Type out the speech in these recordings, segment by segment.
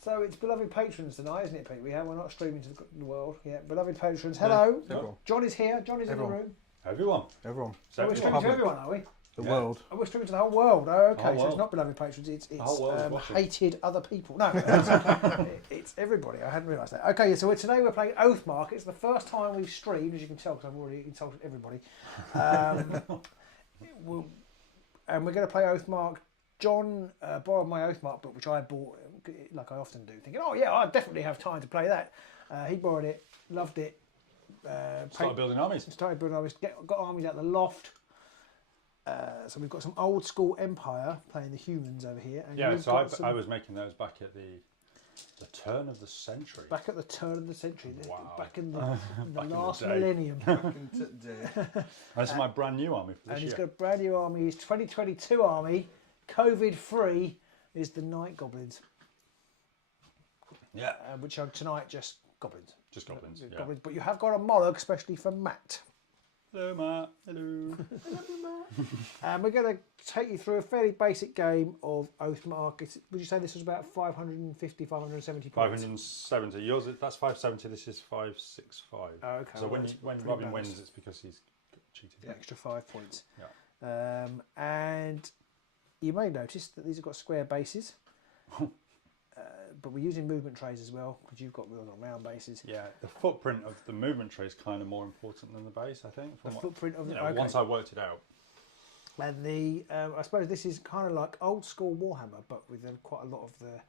So it's beloved patrons tonight, isn't it, Pete? We're not streaming to the world. Yeah, beloved patrons. Hello. No. John is here. John is Everyone. in the room. Everyone. So we're streaming to everyone, are we? The world. Oh, we're streaming to the whole world. Oh, okay. Whole So world. it's not beloved patrons. It's whole world is watching. hated other people. No, it's everybody. I hadn't realised that. Okay, so today we're playing Oathmark. It's the first time we've streamed, as you can tell, because I've already insulted everybody. And we're going to play Oathmark. John borrowed my Oathmark book, which I bought, like I often do, thinking, oh yeah, I definitely have time to play that. He borrowed it, loved it. Started building armies. Started building armies. Got armies out the loft. So we've got some old school Empire playing the humans over here. And Yeah, you've so got I was making those back at the turn of the century. back at the turn of the century. Wow. Back in the Back in the last day. millennium. This is my brand new army for And this he's year. got a brand new army. His 2022 army, COVID free, is the Night Goblins. Yeah, Which are tonight just goblins. just goblins. Yeah. Goblins. But you have got a Moloch, especially for Matt. Hello, Matt. Hello. And we're going to take you through a fairly basic game of Oathmark. Would you say this was about 550, 570 points? 570. Yours, that's 570. This is 565. Oh, okay. So Well, when that's pretty Robin balanced. wins, it's because he's cheated. The extra 5 points. Yeah. And you may notice that these have got square bases. But we're using movement trays as well, because you've got wheels on round bases. Yeah, the footprint of the movement tray is kind of more important than the base, I think. The From footprint of the... you know, okay. once I worked it out. And the I suppose this is kind of like old school Warhammer, but with quite a lot of the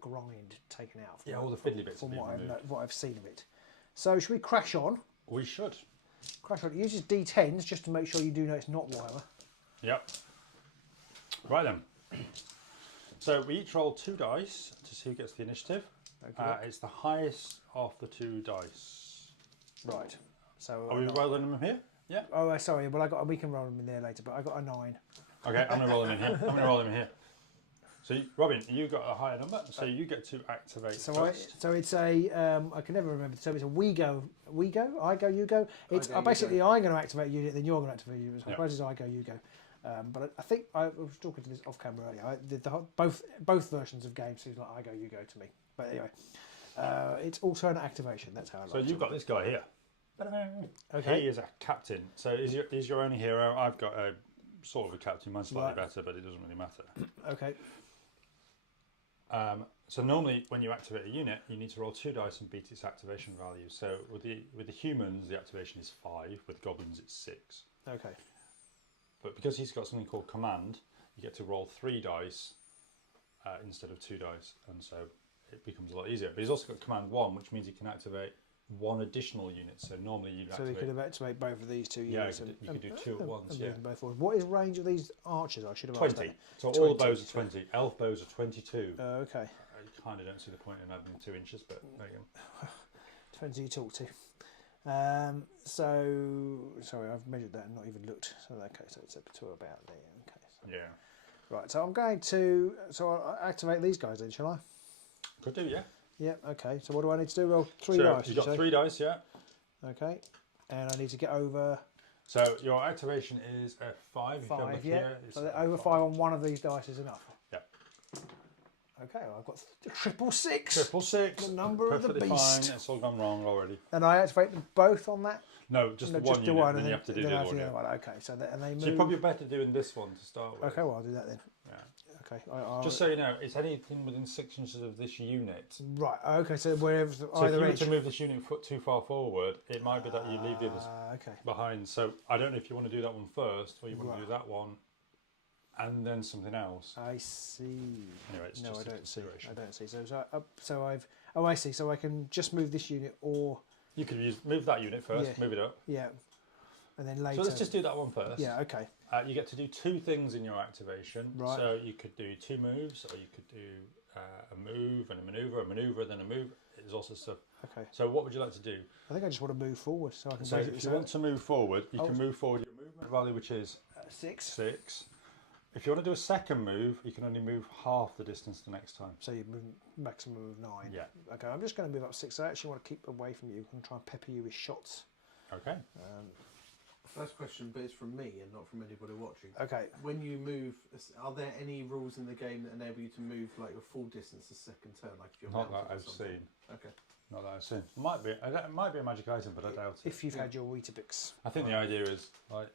grind taken out. From Yeah, all the fiddly bits from have been what removed. what I've seen of it. So should we crash on? We should. Crash on. It uses D10s just to make sure you do know it's not Warhammer. Yep. Right then. So we each roll 2 dice to see who gets the initiative. Okay. It's the highest of the 2 dice. Right. So Are we rolling them here? Yeah. oh, sorry. Well, we can roll them in there later, but I got a 9. Okay, I'm gonna roll them in here. I'm gonna roll them in here. So Robin, you got a higher number, so you get to activate So first. it's a I can never remember. So it's a we go, I go, you go. It's go, you basically I'm going to activate a unit, then you're going to activate a unit. So I Yeah. suppose it's I go, you go. But I think I was talking to this off camera earlier. Both versions of games seems like I go, you go to me. But anyway, it's alternate activation. That's how I like So it. you've got this guy here. Okay. He is a captain. So he's your only hero. I've got a sort of a captain. Mine's slightly better, but it doesn't really matter. Okay. So normally when you activate a unit, you need to roll 2 dice and beat its activation value. So with the humans, the activation is 5. With goblins, it's 6. Okay. But because he's got something called command, you get to roll 3 dice instead of 2 dice, and so it becomes a lot easier. But he's also got command 1, which means he can activate 1 additional unit. So normally you'd So activate... we could activate both of these 2 Yeah, units. you could do 2 at once, and yeah. move them both forward. What is range of these archers? I should have asked 20. that. So all 20. the bows are 20. Elf bows are 22. Okay. I kind of don't see the point in adding 2 inches, but there you go. Depends who you talk to. So sorry, I've measured that and not even looked. So okay, so it's up to about there. Okay. So. Yeah. Right. So I'm going to. So I'll activate these guys then, shall I? Could do, yeah. Yeah. Okay. So what do I need to do? Roll 3 so dice. you've did got you say? 3 dice, yeah. Okay. And I need to get over So your activation is a 5. If you have a 5. look Yeah. here, it's So that over 5 on one of these dice is enough. Yeah. Okay. Well, I've got triple 6. 666. The number of the Perfectly beast. fine. It's all gone wrong already. And I activate them both on that. No, just No, the one just unit, the one, then you have to do then the I other have to one. do the other one. Okay. So and they move. So you're probably better doing this one to start with. Okay. Well, I'll do that then. Yeah. Okay. I'll, Just so you know, it's anything within 6 inches of this unit. right. Okay. So wherever So if either you were edge. to move this unit foot too far forward, it might be that you leave the others Okay. behind. So I don't know if you want to do that one first, or you want Right. to do that one and then something else. I see. Anyway, it's No, just I a don't see. consideration. I don't see. So I've. Oh, I see. So I can just move this unit, or You could move that unit first, Yeah. move it up. yeah, and then later. So let's just do that one first. Yeah. Okay. You get to do 2 things in your activation. Right. So you could do 2 moves, or you could do a move and a maneuver, then a move. There's also stuff. Okay. So what would you like to do? I think I just want to move forward, so I can So basically if you want to move forward, you Oh. can move forward your movement value, which is 6. 6. If you want to do a second move, you can only move half the distance the next time. So you move maximum of 9. Yeah. Okay. I'm just going to move up 6. I actually want to keep away from you and try and pepper you with shots. Okay. First question, but it's from me and not from anybody watching. Okay. When you move, are there any rules in the game that enable you to move like your full distance a second turn, like if you're Not mounted that or I've something? seen. Okay. Not that I've seen. It might be a magic item, but I doubt it. If you've had your Weetabix. I think the idea is like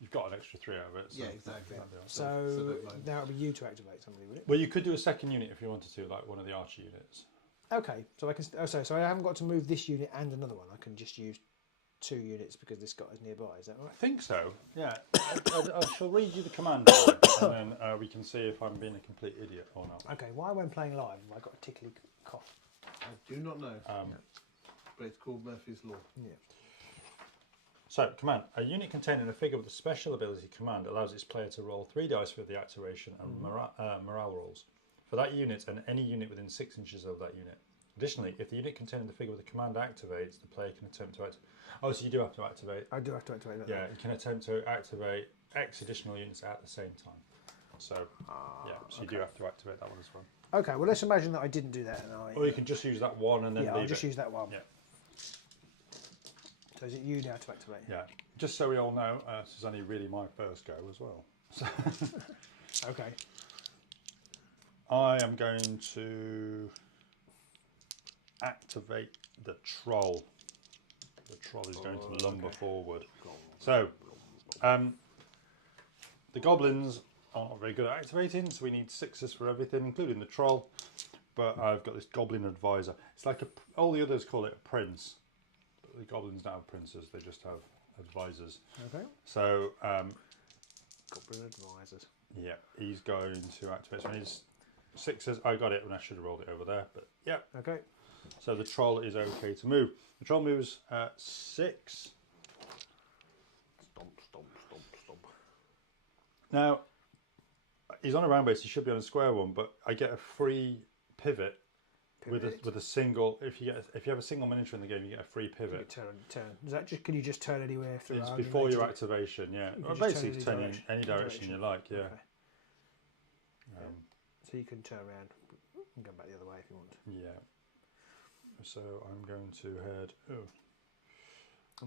you've got an extra 3 out of it. So Yeah, exactly. that'd be awesome. So don't mind. now it would be you to activate somebody, would it? Well, you could do a second unit if you wanted to, like one of the archer units. Okay, so I can. So I haven't got to move this unit and another one. I can just use 2 units because this guy is nearby. Is that right? I think so. Yeah. I shall read you the command, and then we can see if I'm being a complete idiot or not. Okay. Why, when playing live, have I got a tickly cough? I do not know, but it's called Murphy's Law. Yeah. So, command. A unit containing a figure with a special ability command allows its player to roll 3 dice for the activation and morale rolls for that unit and any unit within 6 inches of that unit. Additionally, if the unit containing the figure with the command activates, the player can attempt to activate. Oh, so you do have to activate. I do have to activate that. Yeah, you can attempt to activate X additional units at the same time. So, yeah, so you do have to activate that one as well. Okay, well, let's imagine that I didn't do that. And Or you can just use that one and then yeah, leave I'll just it. use that one. Yeah. So is it you now to activate? Yeah, just so we all know, this is only really my first go as well. So Okay. I am going to activate the troll. The troll is going to lumber forward. So, the goblins are not very good at activating, so we need 6s for everything, including the troll. But I've got this goblin advisor. It's like all the others call it a prince. But the goblins don't have princes, they just have advisors. Okay. So, Goblin advisors. yeah, he's going to activate. So he's 6s. I got it when I should have rolled it over there, but yeah. Okay. So the troll is okay to move. The troll moves 6. Stomp, stomp, stomp, stomp. Now, he's on a round base. He should be on a square one, but I get a free pivot. With a single. If you have a single miniature in the game, you get a free pivot. Turn. Is that just? Can you just turn anywhere through? It's before your activation, yeah. You Well, can just basically, turn turn in any direction you like, yeah. Okay. So you can turn around and go back the other way if you want. Yeah. So I'm going to head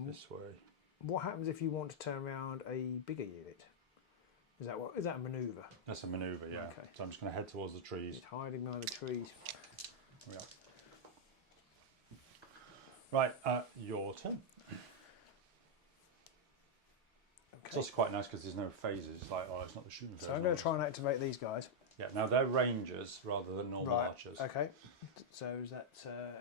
this way. What happens if you want to turn around a bigger unit? Is that a manoeuvre? That's a manoeuvre, yeah. Okay. So I'm just going to head towards the trees. It's hiding behind the trees. Yeah. Right, your turn. It's also quite nice because there's no phases. It's like, oh, it's not the shooting phase. So I'm going to try and activate these guys. Yeah, now they're rangers rather than normal archers. Okay. So is that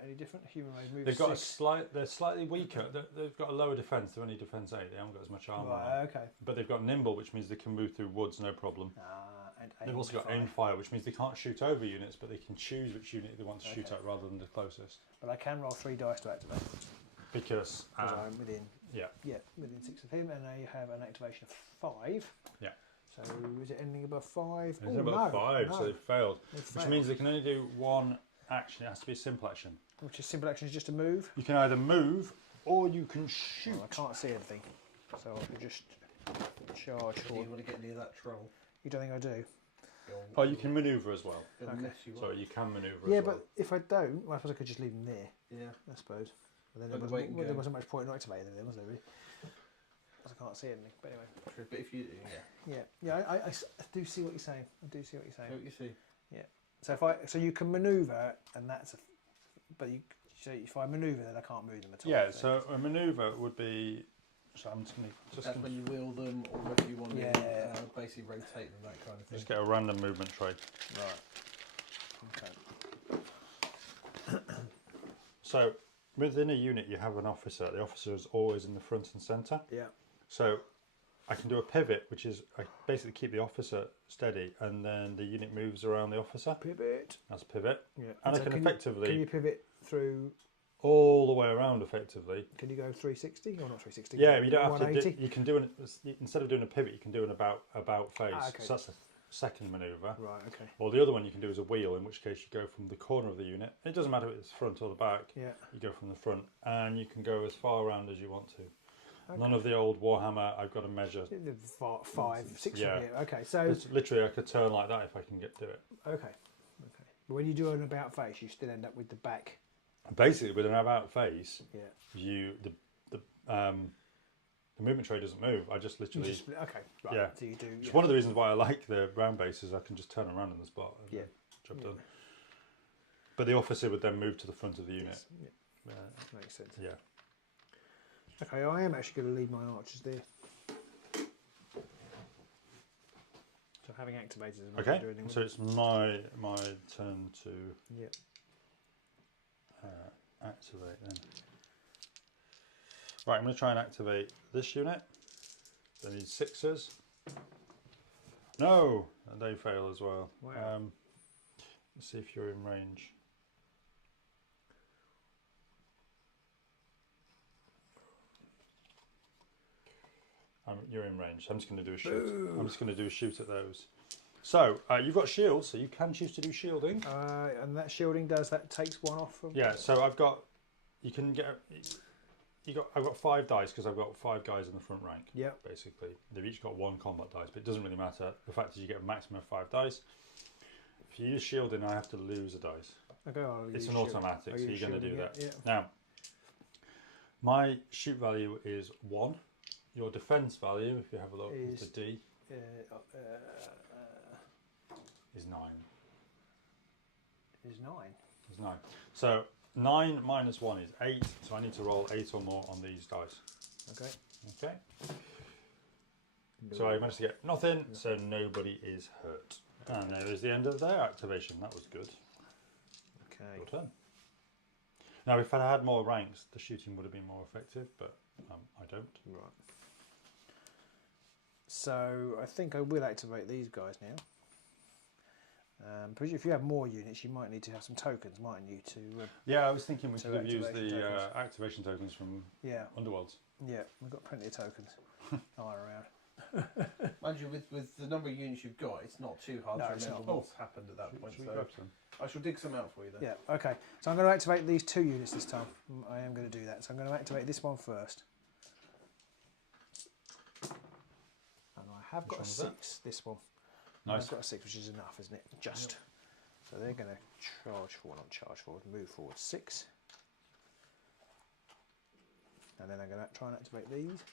any different? Human race moves They've got 6. they're slightly weaker. They've got a lower defence. They're only defence 8. They haven't got as much armour on. Right, okay. But they've got nimble, which means they can move through woods, no problem. And They've also got aim fire, which means they can't shoot over units, but they can choose which unit they want to shoot at rather than the closest. But I can roll 3 dice to activate. Because I'm within. yeah. Yeah, within 6 of him, and I have an activation of 5. Yeah. So is it anything above 5? It's about 5, no. so they've failed. They've Which failed. means they can only do one action. It has to be a simple action. Which is simple action is just a move. You can either move or you can shoot. Well, I can't see anything, so I can just charge Do forward. you want to get near that troll? You don't think I do? Oh, you can manoeuvre as well. Unless you So want. you can manoeuvre Yeah, as well. but if I don't, well, I suppose I could just leave them there. Yeah. I suppose. But then Like there the wait and there go. wasn't much point in activating them, was there really? Because I can't see anything. But anyway. True, but if you, Yeah, I do see what you're saying. I do see what you're see saying. what you see. So you can manoeuvre, and that's but you. So if I manoeuvre, then I can't move them at all. Yeah, so a manoeuvre would be. So I'm just That's going when you wheel them, or if you want Yeah. to basically rotate them, that kind of thing. just get a random movement trait. Right. Okay. So within a unit, you have an officer. The officer is always in the front and centre. Yeah. So I can do a pivot, which is I basically keep the officer steady, and then the unit moves around the officer. Pivot. That's pivot. Yeah. And I So can can effectively you pivot through? all the way around effectively. Can you go 360 or not 360? Yeah, you don't have to. 180? You can do instead of doing a pivot, you can do an about phase. Okay. So that's a second manoeuvre. Right. Okay. Or the other one you can do is a wheel, in which case you go from the corner of the unit. It doesn't matter if it's front or the back. Yeah. You go from the front, and you can go as far around as you want to. Okay. None of the old Warhammer. I've got to measure. 5, 6 Yeah. from here. Okay. So It's literally, I could turn like that if I can do it. okay. But when you do an about face, you still end up with the back. Basically, with an about face, Yeah. the movement tray doesn't move. I just literally. Okay. Right. Yeah. So you do. It's one of the reasons why I like the round base is I can just turn around in the spot. And job done. But the officer would then move to the front of the unit. Yes. Yeah. Makes sense. Yeah. Okay, I am actually going to leave my archers there. So having activated them. Okay. So it's my turn to activate then. Right, I'm going to try and activate this unit. They need 6s. No, and they fail as well. Wow. Let's see if you're in range. You're in range. I'm just going to do a shoot. Ooh. I'm just going to do a shoot at those. So you've got shields, so you can choose to do shielding. And that shielding takes one off from. Yeah. So I've got. You can get. I've got 5 dice because I've got 5 guys in the front rank. Yeah. Basically, they've each got 1 combat dice, but it doesn't really matter. The fact is, you get a maximum of 5 dice. If you use shielding, I have to lose a dice. Okay. It's an automatic, so you're going to do that. Yeah. Now, my shoot value is 1. Your defense value, if you have a look, is the D. Is 9. Is 9. Is 9. So 9 minus 1 is 8. So I need to roll 8 or more on these dice. Okay. Okay. No. So I managed to get nothing. So nobody is hurt. And there is the end of their activation. That was good. Okay. Your turn. Now, if I had more ranks, the shooting would have been more effective, but I don't. Right. So I think I will activate these guys now. Because if you have more units, you might need to have some tokens, mightn't you? Yeah, I was thinking we could have used activation the tokens. activation tokens from Underworlds. Yeah, we've got plenty of tokens lying around. Mind you, with the number of units you've got, it's not too hard to remember what's happened at that point. Should we So grab some? I shall dig some out for you then. Yeah, okay. So I'm going to activate these 2 units this time. I am going to do that. So I'm going to activate this one first. And I have got a 6, this one. Nice. I've got a 6, which is enough, isn't it? Just. So they're going to charge forward, not charge forward, move forward 6. And then I'm going to try and activate these.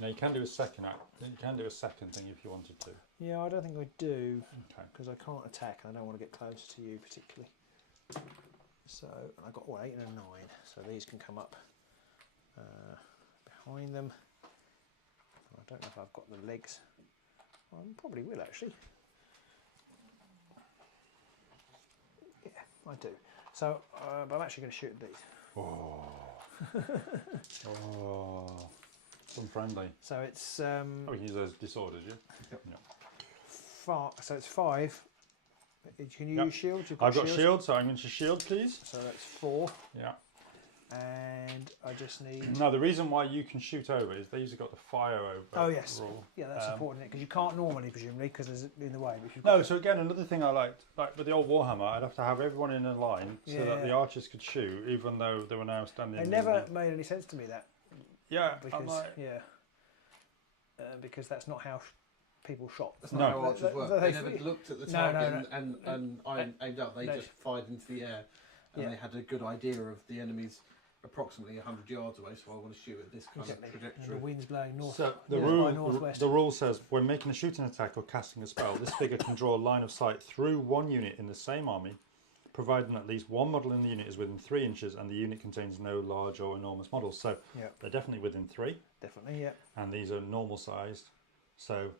Now you can do a second act. You can do a second thing if you wanted to. Yeah, I don't think I do. Okay. Because I can't attack and I don't want to get close to you particularly. So, and I've got 8 and a 9. So these can come up behind them. I don't know if I've got the legs. I probably will actually. Yeah, I do. So, but I'm actually going to shoot at these. Oh. Oh. It's unfriendly. So it's Oh, we can use those disorders, yeah? Yep. So it's 5. Can you use shields? I've got shield, so I'm going to shield, please. So that's 4. Yeah. And I just need. Now the reason why you can shoot over is they usually got the fire over. Oh yes. Rule. Yeah, that's important because you can't normally, presumably, because there's in the way. But No, so again, another thing I liked, like with the old Warhammer, I'd have to have everyone in a line so that the archers could shoot, even though they were now standing. It never made any sense to me that. Yeah, Because because that's not how people shot. That's not how archers work. They never looked at the target and aimed up. They just fired into the air, and they had a good idea of the enemy's approximately 100 yards away. So I want to shoot at this kind of trajectory. And the wind's blowing north. So northwest. The rule says when making a shooting attack or casting a spell, this figure can draw a line of sight through one unit in the same army, providing at least one model in the unit is within 3 inches and the unit contains no large or enormous models. So they're definitely within 3. Definitely, yeah. And these are normal sized, so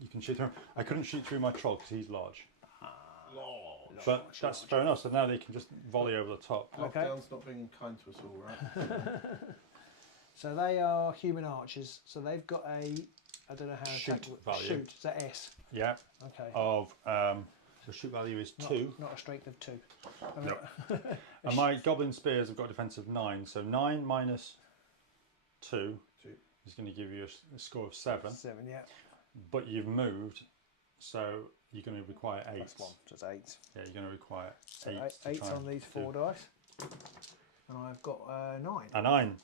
you can shoot through. I couldn't shoot through my troll because he's large. But that's fair enough. So now they can just volley over the top. Lockdown's not being kind to us all, right? So they are human archers. So they've got a, I don't know how to Shoot value. Shoot. Is that S? Yeah. Okay. Of so shoot value is 2. Not a strength of 2. No. And my goblin spears have got a defense of 9. So 9 minus 2 is going to give you a score of 7. 7, yeah. But you've moved, so you're going to require 8. That's 1, so it's 8. Yeah, you're going to require 8. So 8 on these 4 dice. And I've got 9. A 9.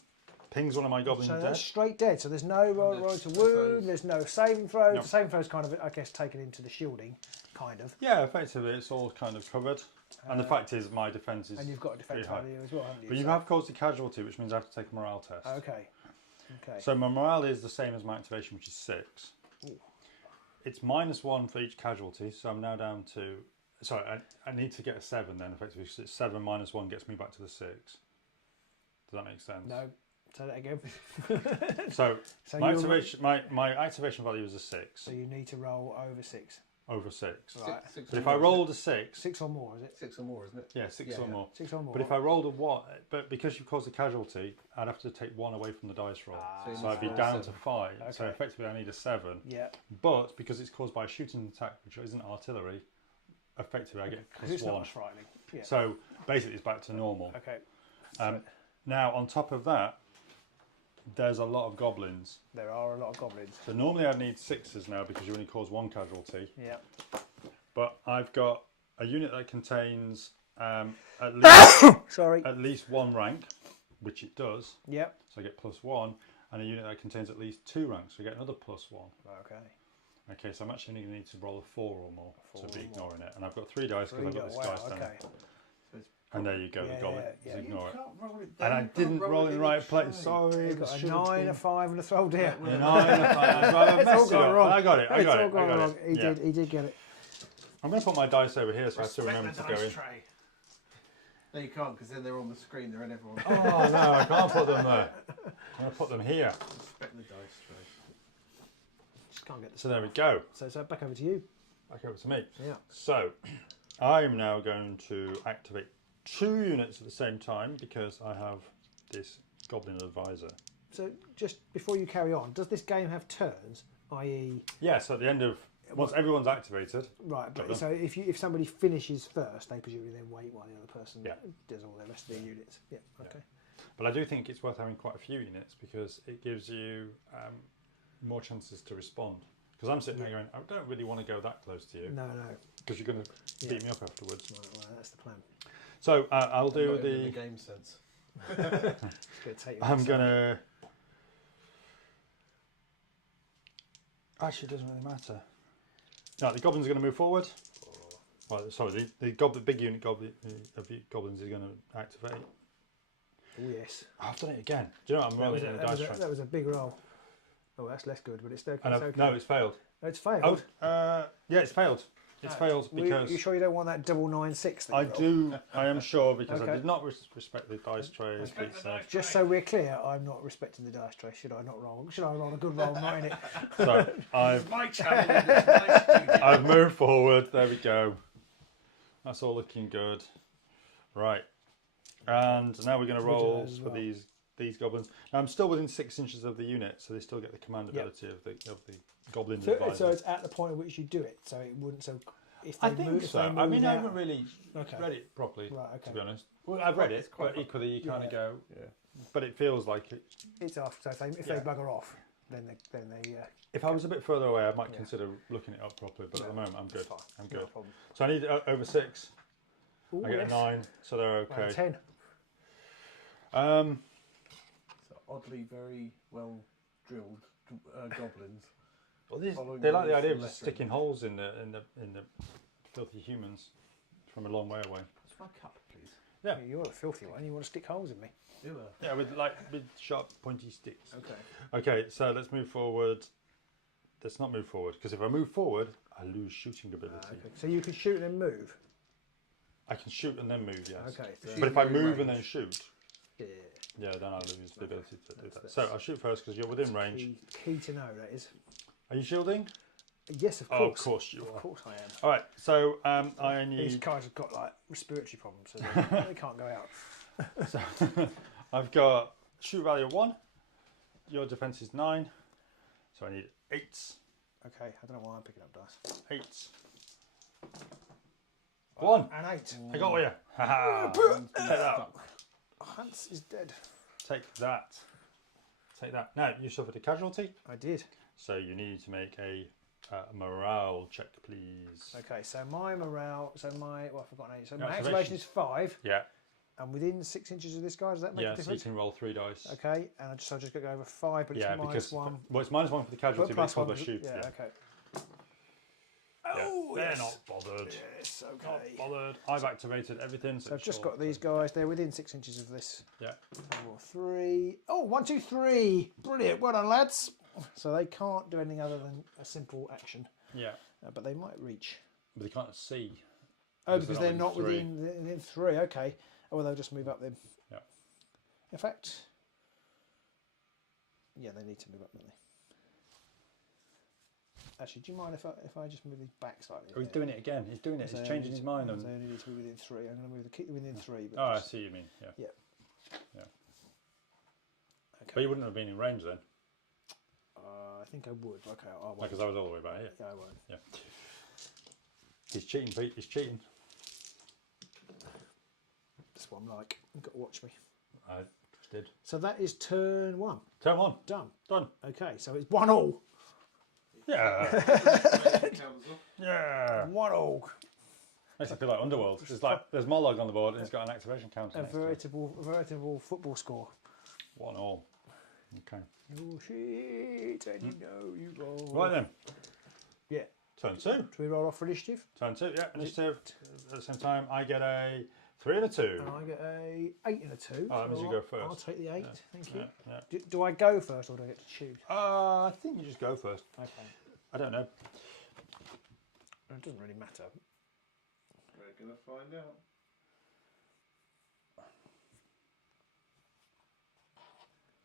Pings one of my goblins so dead. that's straight dead. So there's no roll to wound, there's no saving throws. No. The saving throws kind of, I guess, taken into the shielding, kind of. Yeah, effectively it's all kind of covered. And the fact is my defence is and you've got a defense high. value as well, haven't you? But you have caused a casualty, which means I have to take a morale test. Okay. Okay. So my morale is the same as my activation, which is 6. Ooh. It's -1 for each casualty, so I'm now down to... Sorry, I need to get a 7 then, effectively. So 7 -1 gets me back to the 6. Does that make sense? No. Say that again. So my activation value is a 6. So you need to roll over 6. Over 6. Right. But if I rolled a 6... 6 or more, is it? 6 or more, isn't it? Yeah, 6 or more. 6 or more. But if I rolled a 1... But because you've caused a casualty, I'd have to take 1 away from the dice roll. So I'd be down to 5. Okay. So effectively I need a 7. Yeah. But because it's caused by a shooting attack, which isn't artillery, effectively I get +1. It's not frightening. Yeah. So basically it's back to normal. Okay. Now on top of that, there's a lot of goblins. There are a lot of goblins. So normally I'd need 6s now because you only cause 1 casualty. Yeah. But I've got a unit that contains at least at least 1 rank, which it does. Yep. So I get +1, and a unit that contains at least 2 ranks, so I get another +1. Okay. Okay, so I'm actually going to need to roll a 4 or more to be ignoring it, and I've got 3 dice because I've got this dice down. Okay. And there you go, the goblin. Yeah. Ignore it. And I didn't roll in the right place. Sorry. You've got a 9, a 5, and a throw down. 9, a 5. It's all gone wrong. I got it. It's all gone wrong. He did get it. I'm going to put my dice over here so I have to remember to go in. No, you can't, because then they're on the screen. They're in everyone. Oh no, I can't put them there. I'm going to put them here. Respect the dice tray. Just can't get this. So there we go. So back over to you. Back over to me. Yeah. So I'm now going to activate 2 units at the same time because I have this Goblin Advisor. So just before you carry on, does this game have turns? I.e. Yeah, so at the end of... Once everyone's activated... Right, but so if somebody finishes first, they presumably then wait while the other person does all the rest of their units. Yeah, okay. But I do think it's worth having quite a few units because it gives you more chances to respond. Because I'm sitting there going, I don't really want to go that close to you. No. Because you're going to beat me up afterwards. Right, that's the plan. So I'll do the... in the game sense. I'm going to... Actually, it doesn't really matter. No, the goblins are going to move forward. Right, sorry, the big unit of goblins is going to activate. Oh yes. Oh, I've done it again. Do you know what I'm rolling the dice tray? That was a big roll. Oh, that's less good, but it's okay. No, it's failed. Oh, it's failed. Oh, yeah, it's failed. It's failed because... You sure you don't want that double 9-6 thing? I do. I am sure because I did not respect the dice tray. As Pete said. Just so we're clear, I'm not respecting the dice tray. Should I not roll? Should I roll a good roll, not in it? So I've moved forward. There we go. That's all looking good. Right, and now we're going to roll for these goblins. Now I'm still within 6 inches of the unit, so they still get the command ability of the goblin advisor. So it's at the point at which you do it, so it wouldn't. So if they I think move, so. I mean, I haven't really read it properly, to be honest. Well, I've read it, but equally you kind of go. Yeah. But it feels like it. It's off. So if they bugger off, then they. If I was a bit further away, I might consider looking it up properly. But at the moment, I'm good. I'm good. No So I need over 6. Ooh, I get a 9, so they're okay. 10. So oddly very well drilled goblins. Well, they like the idea of sticking holes in the filthy humans from a long way away. What's my cup, please? Yeah, you're a filthy one. You want to stick holes in me? Yeah, with sharp, pointy sticks. Okay. Okay, so let's move forward. Let's not move forward because if I move forward, I lose shooting ability. Okay. So you can shoot and then move. I can shoot and then move, yes. Okay. So but if I move and then shoot, yeah, then I lose the ability to do that. So I'll shoot first because you're within range. Key to know that is. Are you shielding? Yes, of course. Oh, of course you are. Of course I am. All right, so I need... These guys have got like respiratory problems, so they can't go out. So I've got shoot value of 1. Your defense is 9, so I need 8s. Okay, I don't know why I'm picking up dice. 8s. 1 and 8. I got you. Ha Take that. Hans is dead. Take that. Take that. Now you suffered a casualty. I did. So you need to make a morale check, please. Okay, so my morale. I've forgotten 8. So my activation is 5. Yeah. And within 6 inches of this guy, does that make a difference? Yeah, so you can roll 3 dice. Okay, and I just got to go over 5, but it's -1. Well, it's -1 for the casualty, but it's for the shoot. Yeah, okay. Yeah. Oh, They're not bothered. Yes, okay. Not bothered. I've activated everything. So I've just got these guys. They're within 6 inches of this. Yeah. 4, 3. Oh, 1, 2, 3. Brilliant. Well done, lads. So they can't do anything other than a simple action. Yeah. But they might reach. But they can't see. Oh, because they're not within 3. Okay. Oh, well, they'll just move up then. Yeah. In fact, yeah, they need to move up, don't they? Actually, do you mind if I just move these back slightly? Oh, he's doing it again. He's doing it. He's changing his mind. They only need to be within 3. I'm going to keep them within 3. But I see what you mean. Yeah. Yeah. Yeah. Okay. But you wouldn't have been in range then. I think I would. Okay, I won't. Because I was all the way back here. Yeah, I won't. Yeah. He's cheating, Pete. He's cheating. That's what I'm like. You've got to watch me. I just did. So that is turn 1. Turn 1. Done. Done. Okay, so it's 1-all. Yeah. Yeah. 1-all. Makes it feel like Underworld. It's like there's Mollog on the board and he's got an activation counter. A veritable football score. 1-all. Okay. Oh shit, and you know you roll. Right then. Yeah. Turn 2. Do we roll off for initiative? Turn 2, yeah. Initiative. At the same time, I get a 3 and a 2. And I get a 8 and a 2. Oh, that means you go first. I'll take the 8, thank you. Yeah, yeah. Do I go first or do I get to choose? I think you just go first. Okay. I don't know. It doesn't really matter. We're going to find out.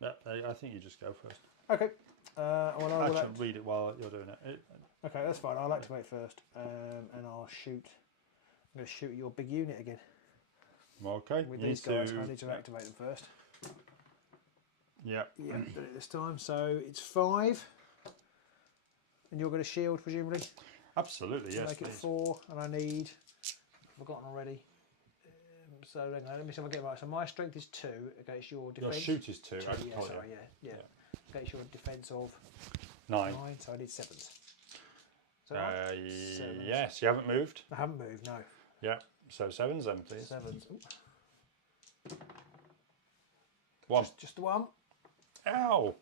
Yeah, I think you just go first. Okay. Well, I should read it while you're doing it. Okay, that's fine. I'll activate first, and I'll shoot. I'm going to shoot your big unit again. Okay. With these guys, I need to activate them first. Yeah. Yeah, did it this time. So it's 5, and you're going to shield presumably. Absolutely, yes. Make it 4, and I need. I've forgotten already. So hang on, let me see if I get it right. So my strength is 2 against your defence. Your shoot is 2. Yeah, sorry, yeah. Against your defence of 9. So I need 7s. Yes, you haven't moved. I haven't moved, no. Yeah, so 7s then, please. 7s. Ooh. 1. Just the 1. Ow!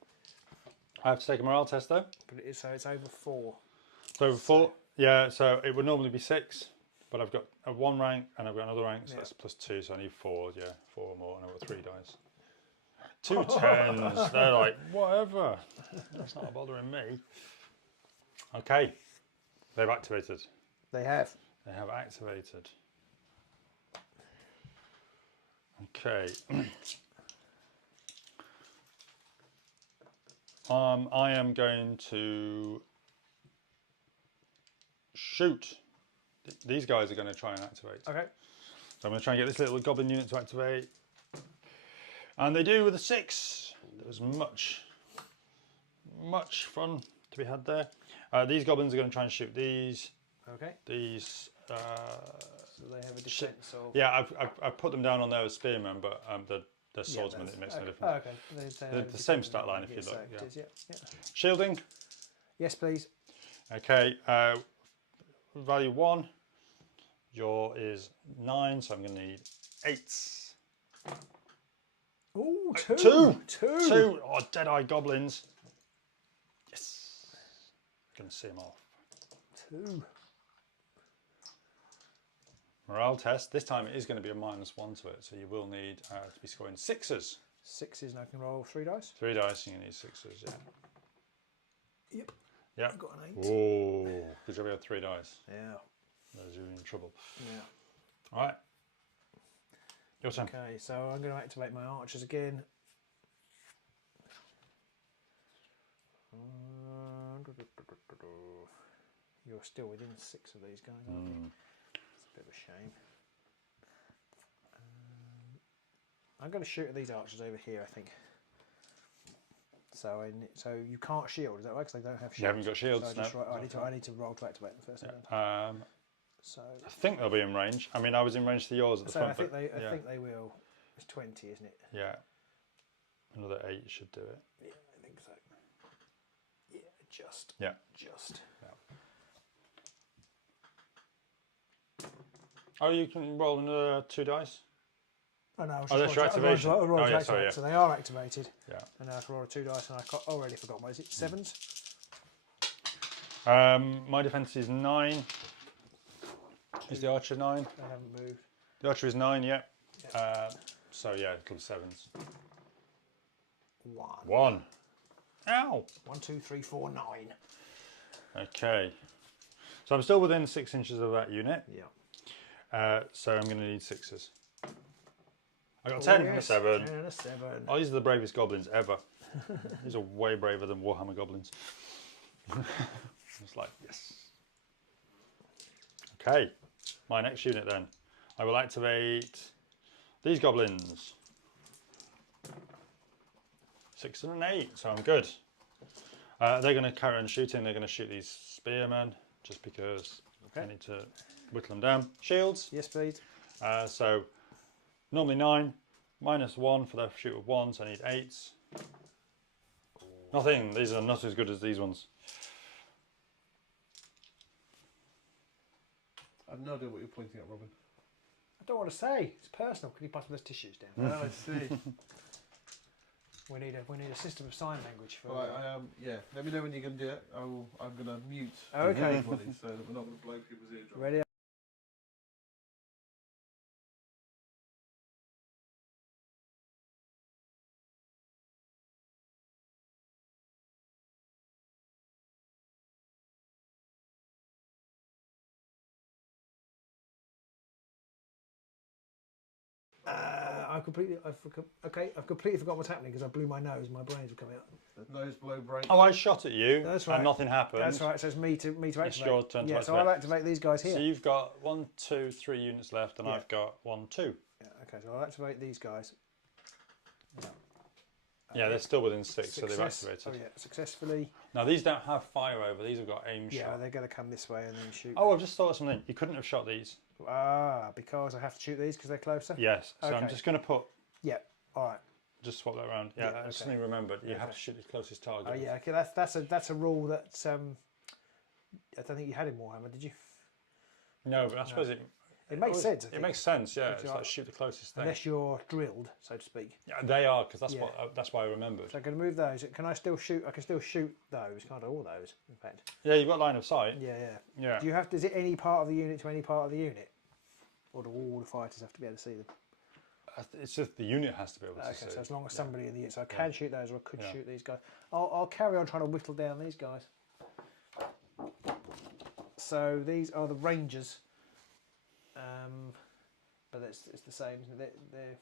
I have to take a morale test though. But it is, so it's over 4. So over 4, yeah, so it would normally be 6, but I've got a 1 rank and I've got another rank, so that's +2, so I need 4, 4 or more, and I've got 3 dice. 2 10s, they're like, whatever. That's not bothering me. Okay, they've activated. They have. They have activated. Okay. I am going to shoot. These guys are going to try and activate. Okay. So I'm going to try and get this little goblin unit to activate. And they do with a 6. There's much fun to be had there. These goblins are going to try and shoot these. Okay. These. So they have a defense of. Yeah, I've put them down on there as spearmen, but they're swordsmen. It makes no difference. Oh, okay. They're the same stat line if you look. Yeah. Shielding. Yes, please. Okay. Value 1. Your is 9, so I'm going to need 8s. Ooh, 2. 2. Oh, Dead-Eye Goblins. Yes. Going to see them off. 2. Morale test. This time it is going to be a -1 to it, so you will need to be scoring 6s. 6s, and I can roll 3 dice. 3 dice, and you need 6s, yeah. Yep. Yep. I've got an 8. Oh, good job you had 3 dice. Yeah. There's you in trouble. Yeah. All right. Your turn. Okay, so I'm going to activate my archers again. You're still within 6 of these guys, aren't you? It's a bit of a shame. I'm going to shoot at these archers over here, I think. So you can't shield, is that right? Because they don't have shields. You haven't got shields, so I need to roll to activate them first. Yeah. So I think they'll be in range. I mean, I was in range to yours at the front. I think they will. It's 20, isn't it? Yeah. Another 8 should do it. Yeah, I think so. Yeah, just. Yeah. Just. Yeah. Oh, you can roll another 2 dice? Oh, no, that's your activation. Sorry. So they are activated. Yeah. And now I have to roll 2 dice, and I already forgot. What is it? 7s? My defense is 9. Is the archer 9? They haven't moved. The archer is 9, yeah. So yeah, little 7s. 1. 1. Ow! 1, 2, 3, 4, 9. Okay. So I'm still within 6 inches of that unit. Yeah. So I'm going to need 6s. I got 10 and a 7. 10 and a 7. Oh, these are the bravest goblins ever. These are way braver than Warhammer goblins. It's like, yes. Okay. My next unit then. I will activate these goblins. 6 and an 8, so I'm good. They're going to carry on shooting. They're going to shoot these spearmen just because I need to whittle them down. Shields. Yes, please. So normally 9, -1 for their shoot of 1, so I need 8s. Nothing. These are not as good as these ones. I have no idea what you're pointing at, Robin. I don't want to say. It's personal. Can you pass me those tissues down? Oh, I see. We need a system of sign language for. Right, yeah. Let me know when you're going to do it. I'm going to mute Okay. everybody so that we're not going to blow people's eardrums. Ready? I've completely forgot what's happening because I blew my nose. My brains were coming out. Nose blow break. Oh, I shot at you. That's right. And nothing happened. That's right. So it's me to activate. It's your turn to yeah. activate. So I'll activate these guys here. So you've got 1, 2, 3 units left, and Yeah. I've got 1, 2. Yeah. Okay. So I'll activate these guys. Yeah, they're still within 6, so they've activated. Oh yeah, successfully. Now these don't have fire over. These have got aim Yeah, shot. they're going to come this way and then shoot. Oh, I've just thought of something. You couldn't have shot these. Because I have to shoot these because they're closer. Yes. So I'm Okay. just going to put. Yeah. All right. Just swap that around. Yeah, Yeah, I suddenly remembered. You have to shoot the closest target. Oh yeah. Okay. That's a rule that I don't think you had in Warhammer, did you? No, but I suppose It makes sense. I It think. makes sense. Yeah, it's Because like shoot the closest thing. Unless you're drilled, so to speak. Yeah, they are because that's Yeah. that's why I remembered. So I'm going to move those. Can I still shoot? I can still shoot those. Can't I? All those, in fact. Yeah, you've got line of sight. Yeah, yeah. Yeah. Do you have? Is it any part of the unit to any part of the unit, or do all the fighters have to be able to see them? It's just the unit has to be able to see. Okay, so as long as somebody in the unit, so I can shoot those, or I could Yeah. shoot these guys. I'll carry on trying to whittle down these guys. So these are the Rangers, but it's the same. They're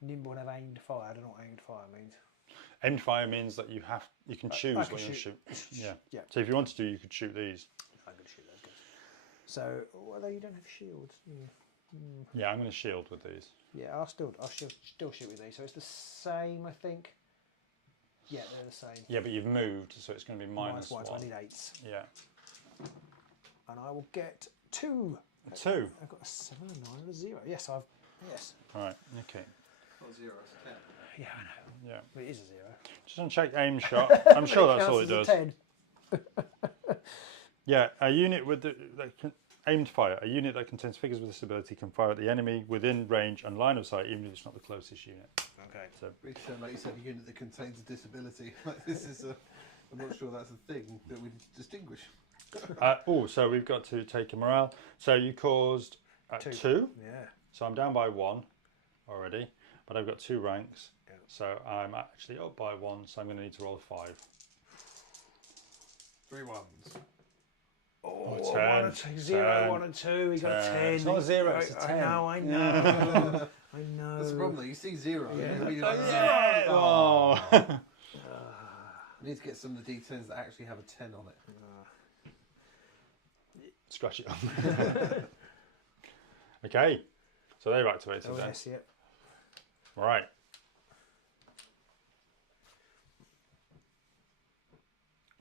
nimble and have aimed fire. I don't know what aimed fire means. Aimed fire means that you can choose what you shoot. Yeah. Yeah. So if you wanted to, you could shoot these. I'm going to shoot those guys. So although you don't have shields, do you? Yeah, I'm going to shield with these. Yeah, I'll still shoot with these. So it's the same, I think. Yeah, they're the same. Yeah, but you've moved, so it's going to be minus -1. So I one. need 8s. Yeah. And I will get 2. 2. I've got a 7, a 9, and a 0. Yes. Right. Okay. Not 0, it's 10. Yeah, I know. Yeah. But it is a 0. Just uncheck aim shot. I'm sure that's all it does. 10. Yeah, a unit with aimed fire. A unit that contains figures with this ability can fire at the enemy within range and line of sight, even if it's not the closest unit. Okay. So Which, like you said, a unit that contains a disability. Like this is I'm not sure that's a thing that we distinguish. so we've got to take a morale. So you caused 2. Yeah. So I'm down by 1 already, but I've got 2 ranks. Yeah. So I'm actually up by 1, so I'm going to need to roll a 5. 3 ones. Oh, 10, 1 and 2, 0, 1 and 2. He got a 10. It's not a 0, it's a 10. I know. I know. That's the problem though, you see 0. Yeah. You're like, Yeah. Oh. I need to get some of the D10s that actually have a 10 on it. Scratch it off. Okay, so they've activated then. Yes, yep. Right.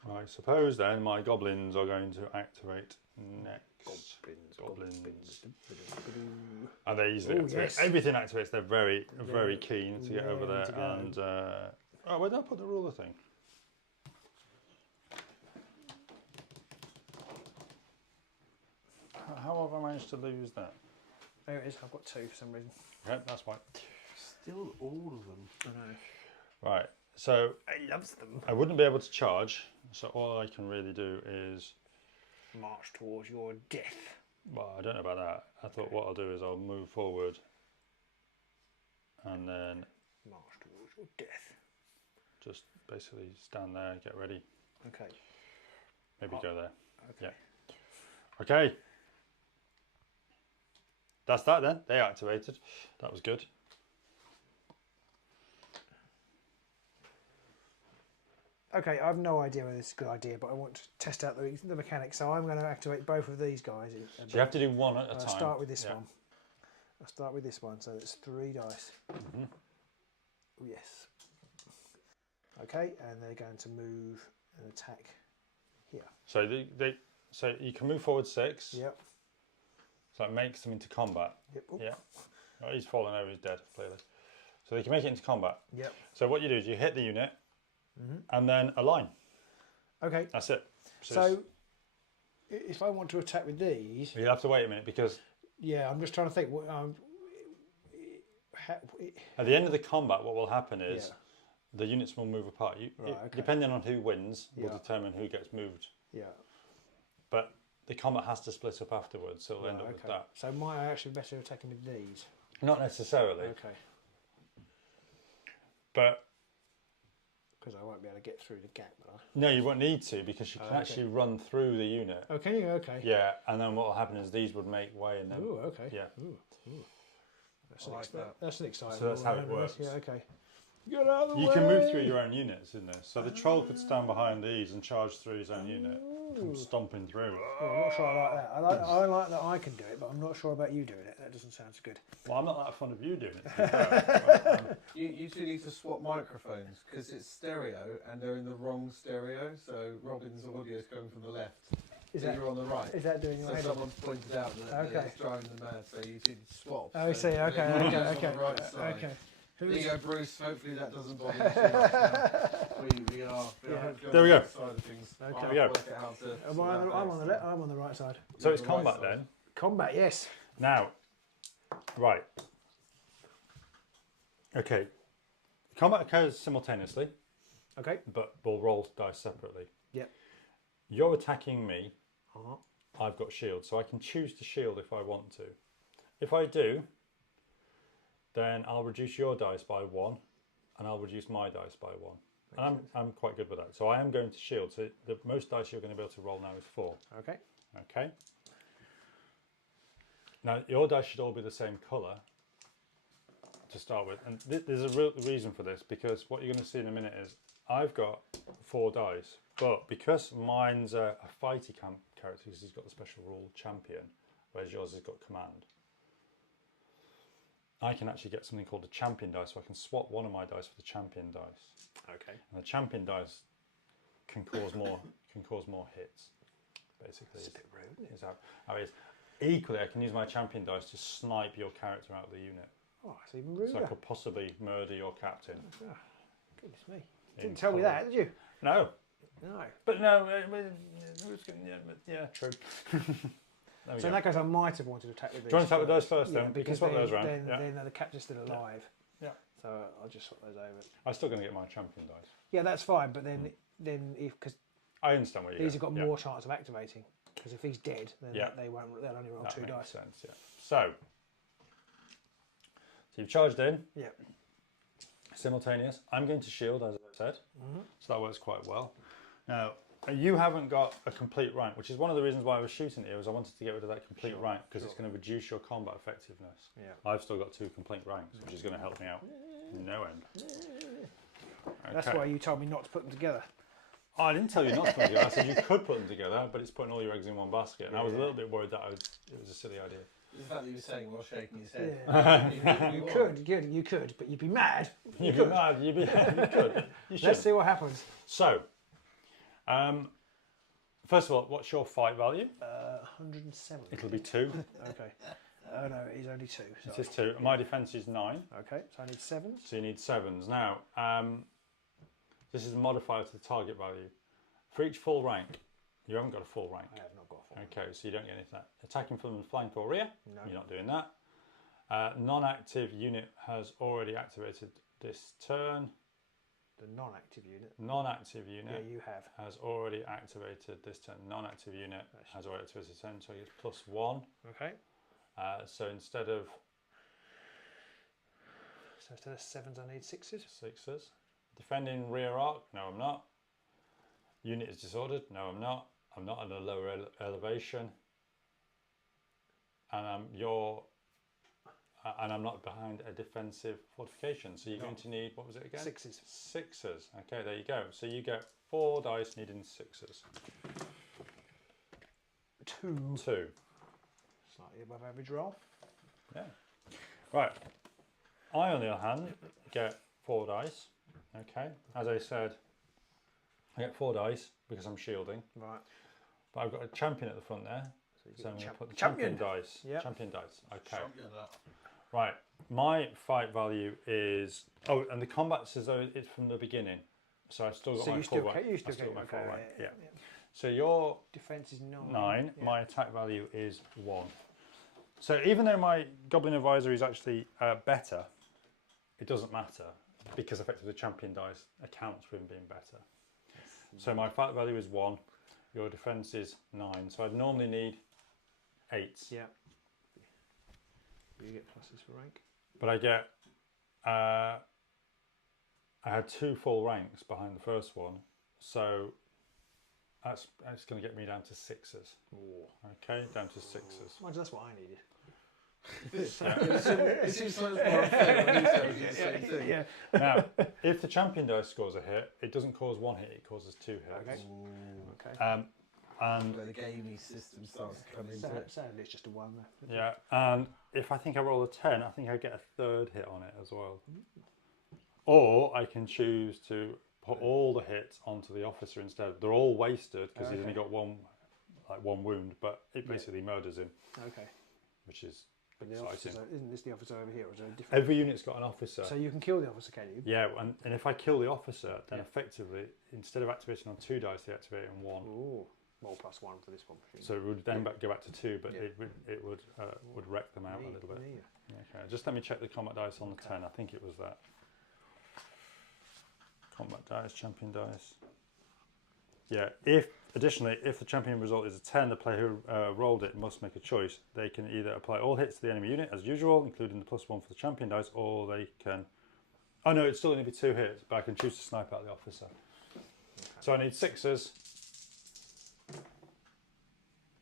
I suppose then my goblins are going to activate next. Goblins. And they easily activate. Yes. Everything activates. They're very keen to get over there. And where did I put the ruler thing? How have I managed to lose that? There it is. I've got 2 for some reason. Okay, that's fine. Still all of them. I know. Right. So He loves them. I wouldn't be able to charge. So all I can really do is March towards your death. Well, I don't know about that. I thought what I'll do is I'll move forward and then march towards your death. Just basically stand there, get ready. Okay. Maybe go there. Okay. Yeah. Okay. That's that then. They activated. That was good. Okay, I have no idea whether this is a good idea, but I want to test out the mechanics. So I'm going to activate both of these guys. So you have to do one at a time. I'll start with this one. I'll start with this one. So it's 3 dice. Yes. Okay, and they're going to move and attack here. So so you can move forward 6. Yep. So that makes them into combat. Yep. Oop. Yeah. Oh, he's fallen over. He's dead. Clearly. So they can make it into combat. Yep. So what you do is you hit the unit. And then a line. Okay. That's it. So if I want to attack with these... You'll have to wait a minute because... Yeah, I'm just trying to think. At the end of the combat, what will happen is the units will move apart. Depending on who wins will determine who gets moved. Yeah. But the combat has to split up afterwards, so it'll end up with that. So might I actually be better attacking with these? Not necessarily. Okay. But... Because I won't be able to get through the gap, will I? No, you won't need to because you can actually run through the unit. Oh, can you? Okay. Yeah, and then what will happen is these would make way and then... Ooh, okay. Yeah. Ooh. That's an exciting. So that's how it works. Yeah, okay. Get out of the way! You can move through your own units in this. So the troll could stand behind these and charge through his own unit. Come stomping through. Oh, I'm not sure I like that. I like that I can do it, but I'm not sure about you doing it. That doesn't sound so good. Well, I'm not that fond of you doing it. To be fair. You two need to swap microphones because it's stereo and they're in the wrong stereo. So Robin's audio is coming from the left. You're on the right. Is that doing your So head? someone's pointed out that it's driving them mad. So you two swap. Oh, I see. Okay. On the right side. Okay. There you go, Bruce. Hopefully that doesn't bother you too much now. We are There we go. Side of things. Okay. There we go. I'm on the right side. So it's combat then. Combat, yes. Now, right. Okay. Combat occurs simultaneously. Okay. But we'll roll dice separately. Yep. You're attacking me. I've got shield, so I can choose to shield if I want to. If I do, then I'll reduce your dice by 1, and I'll reduce my dice by 1. And I'm quite good with that. So I am going to shield. So the most dice you're going to be able to roll now is 4. Okay. Okay. Now your dice should all be the same colour to start with, and there's a real reason for this because what you're going to see in a minute is I've got 4 dice, but because mine's a fighty character because he's got the special rule champion, whereas yours has got command. I can actually get something called a champion dice, so I can swap one of my dice for the champion dice. Okay. And the champion dice can cause more hits. Basically, it's a bit rude. Is how it is. Equally, I can use my champion dice to snipe your character out of the unit. Oh, it's even ruder. So I could possibly murder your captain. Oh, goodness me! You didn't tell me that, did you? No. No. But no. Yeah, true. So in that case, I might have wanted to attack with these. Do you want to attack with those first then? Because swap those around. Then the captain's still alive. Yeah. So I'll just swap those over. I'm still going to get my champion dice. Yeah, that's fine. But then because I understand what you these have got more chance of activating. Because if he's dead, then they won't. They'll only roll 2 dice. That makes sense. Yeah. So you've charged in. Yeah. Simultaneous. I'm going to shield, as I said. So that works quite well. Now, you haven't got a complete rank, which is one of the reasons why I was shooting at you, was I wanted to get rid of that complete rank, because it's going to reduce your combat effectiveness. Yeah. I've still got 2 complete ranks, which is going to help me out no end. Okay. That's why you told me not to put them together. Oh, I didn't tell you not to put them together. I said you could put them together, but it's putting all your eggs in one basket. And I was a little bit worried that it was a silly idea. The fact that you were saying while shaking his head. Yeah. You could, but you'd be mad. You could. You could. You should. Let's see what happens. So, first of all, what's your fight value? 107. It'll be 2. Okay. Oh no, he's only 2. It is 2. My defence is 9. Okay, so I need 7s. So you need 7s. Now, this is a modifier to the target value. For each full rank, you haven't got a full rank. I have not got a full rank. Okay, so you don't get any of that. Attacking from the flank or rear, No. you're not doing that. Non-active unit has already activated this turn. The non-active unit. Non-active unit. Yeah, you have. Has already activated this turn. Non-active unit has already activated this turn, so he gets +1. Okay. So instead of... So instead of 7s, I need 6s? 6s. Defending rear arc? No, I'm not. Unit is disordered? No, I'm not. I'm not at a lower elevation. And I'm not behind a defensive fortification. So you're going to need, what was it again? 6s. 6s. Okay, there you go. So you get 4 dice needing 6s. 2. 2. Slightly above average roll. Yeah. Right. I, on the other hand, get 4 dice. Okay. As I said, I get 4 dice because I'm shielding. Right. But I've got a champion at the front there. So I'm going to put the champion dice. Yep. Champion dice. Okay. Champion that. Right. My fight value is... Oh, and the combat's as though it's from the beginning. So I've still got my full rank. You still I've still got my full rank. Yeah. Yeah. So your defense is 9. 9. Yeah. My attack value is 1. So even though my Goblin Advisor is actually better, it doesn't matter because effectively the champion dice accounts for him being better. So my fight value is 1. Your defense is 9. So I'd normally need 8s. Yeah. You get pluses for rank. But I get... I had 2 full ranks behind the first one. So that's going to get me down to 6s. Oh. Okay, down to 6s. Well, that's what I needed. It seems like it's more unfair when he tells you the same thing. Yeah. Now, if the champion dice scores a hit, it doesn't cause 1 hit, it causes 2 hits. Okay. Okay. And Where the gamey system starts to come into it. Sadly, it's just a 1 there. yeah, and if I think I roll a 10, I think I get a 3rd hit on it as well. Or I can choose to put all the hits onto the officer instead. They're all wasted because he's only got one wound, but it basically murders him. Okay. Which is But the exciting. officer, isn't this the officer over here? Or is there a different? Every unit's got an officer. So you can kill the officer, can you? Yeah, and if I kill the officer, then effectively, instead of activating on 2 dice, they activate on 1. Ooh. Well, +1 for this one. So it would then go back to 2, but it would wreck them out a little bit. Okay, just let me check the combat dice on the 10. I think it was that. Combat dice, champion dice. Yeah, additionally, if the champion result is a 10, the player who rolled it must make a choice. They can either apply all hits to the enemy unit as usual, including the +1 for the champion dice, or they can... Oh no, it's still going to be 2 hits, but I can choose to snipe out the officer. Okay. So I need 6s.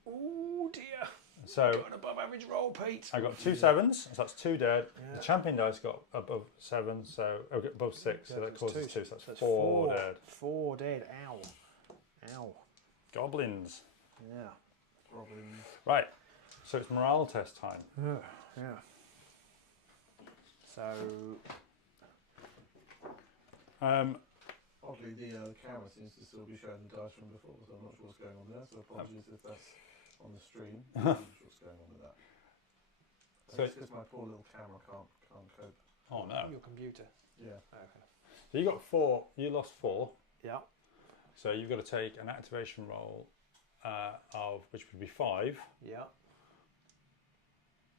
Oh dear. So got an above average roll, Pete. I got 2 7s, so that's 2 dead. Yeah. The champion dice got above 7, so above 6, so that causes 2, so that's 4 4 dead. 4 dead. Ow. Ow. Goblins. Yeah. Right, so it's morale test time. Yeah. So. Oddly, the camera seems to still be showing the dice from before, so I'm not sure what's going on there. So apologies if that's on the stream. I'm not sure what's going on with that. So it's because my poor little camera can't cope. Oh no. Your computer. Yeah. Okay. So you got 4, you lost 4. Yeah. So you've got to take an activation roll of, which would be 5, Yeah.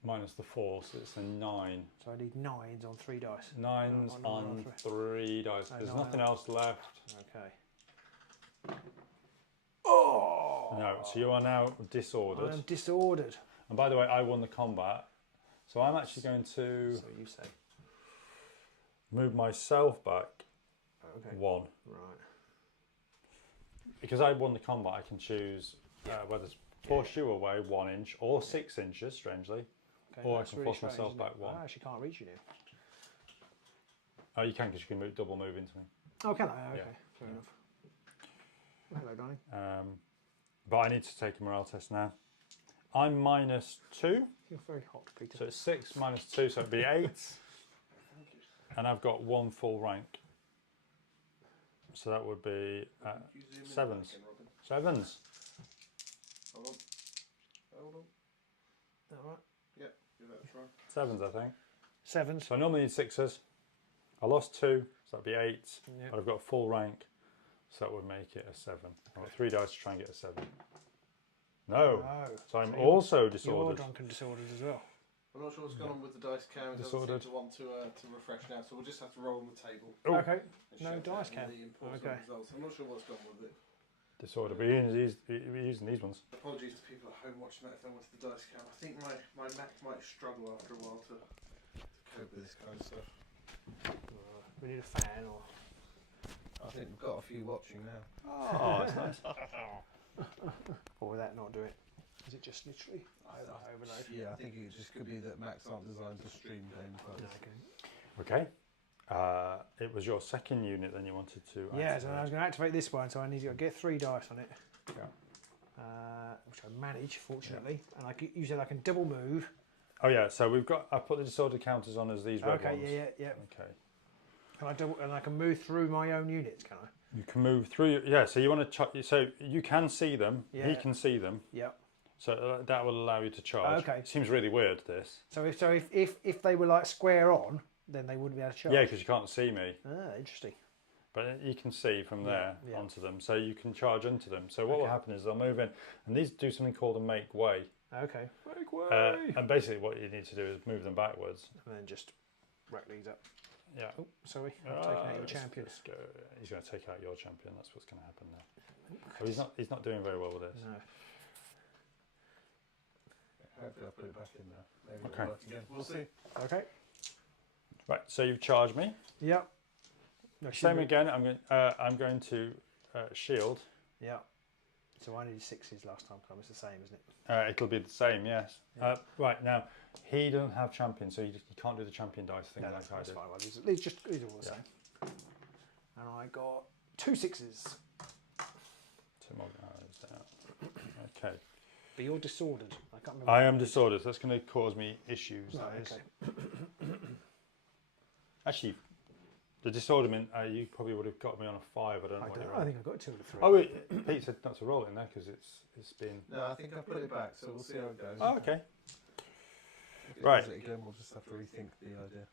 minus the 4, so it's a 9. So I need 9s on 3 dice. 9s on 3 dice. There's nothing else left. Okay. Oh! No, so you are now disordered. I'm disordered. And by the way, I won the combat. So I'm actually going to So you say. move myself back 1. Right. Because I won the combat, I can choose whether to force you away 1 inch or 6 inches, strangely. Okay, Or I can force myself back 1. I actually can't reach you now. Oh, you can because you can double move into me. Oh, can I? Okay, Yeah. fair enough. Well, hello, darling. But I need to take a morale test now. I'm -2, You're very hot, Peter. so it's 6 minus 2, so it'd be 8. And I've got 1 full rank. So that would be 7s. 7s. Hold on. All right. Yeah, give that a try. 7s, I think. 7s. So I normally need 6s. I lost 2, so that'd be 8. Yeah. But I've got a full rank, so that would make it a 7. I've got 3 dice to try and get a 7. No. Oh, So I'm so also You're disordered. drunk and disordered as well. I'm not sure what's going on with the dice cam. It doesn't seem to want to refresh now, so we'll just have to roll on the table. Oh. Okay. No dice cam. Okay. Results. I'm not sure what's gone with it. Disorder, but we're using these ones. Apologies to people at home watching that if they wanted the dice cam. I think my Mac might struggle after a while to cope with this kind of stuff. We need a fan, or I think we've got a few watching now. Oh, that's nice. Or will that not do it? Is it just literally overload? Yeah, I think it just could be that Macs aren't designed to stream games. Okay. It was your second unit then you wanted to activate. Yeah, so I was going to activate this one, so I need to get 3 dice on it. Yeah. Which I manage, fortunately. Yeah. And you said I can double move. Oh yeah, so I put the disorder counters on as these red ones. Okay, yeah. Okay. Can I double, and I can move through my own units, can I? You can move through, yeah, so you want to, so you can see them, yeah. He can see them. Yep. So that will allow you to charge. Okay. It seems really weird, this. So if they were like square on, then they wouldn't be able to charge? Yeah, because you can't see me. Ah, interesting. But you can see from there onto them, so you can charge into them. So what will happen is they'll move in, and these do something called a make way. Okay. Make way! And basically what you need to do is move them backwards. And then just rack these up. Yeah. Oh, sorry. I'm taking out your champion. He's going to take out your champion. That's what's going to happen now. Oh, he's not doing very well with this. No. Hopefully I'll put it back in there. Maybe Okay. it'll work again. We'll see. Okay. Right. So you've charged me. Yep. No, Same again. I'm going to shield. Yeah. So I needed 6s last time. It's the same, isn't it? It'll be the same, yes. Yeah. Right now, he doesn't have champion, so you can't do the champion dice thing like I that's did. fine. Well, these are all the same. And I got 2 6s. 2 more guys out. Okay. But you're disordered. I can't remember. I am disordered. So that's going to cause me issues. Right, that is. okay. Actually, the disorderment, you probably would have got me on a 5. I don't know. I think I got 2 of the 3. Oh wait, Pete said not to roll it in there because it's been. No, I think I put it back, so we'll see how it goes. Oh, okay. If it Right. does it again, we'll just have to rethink the idea,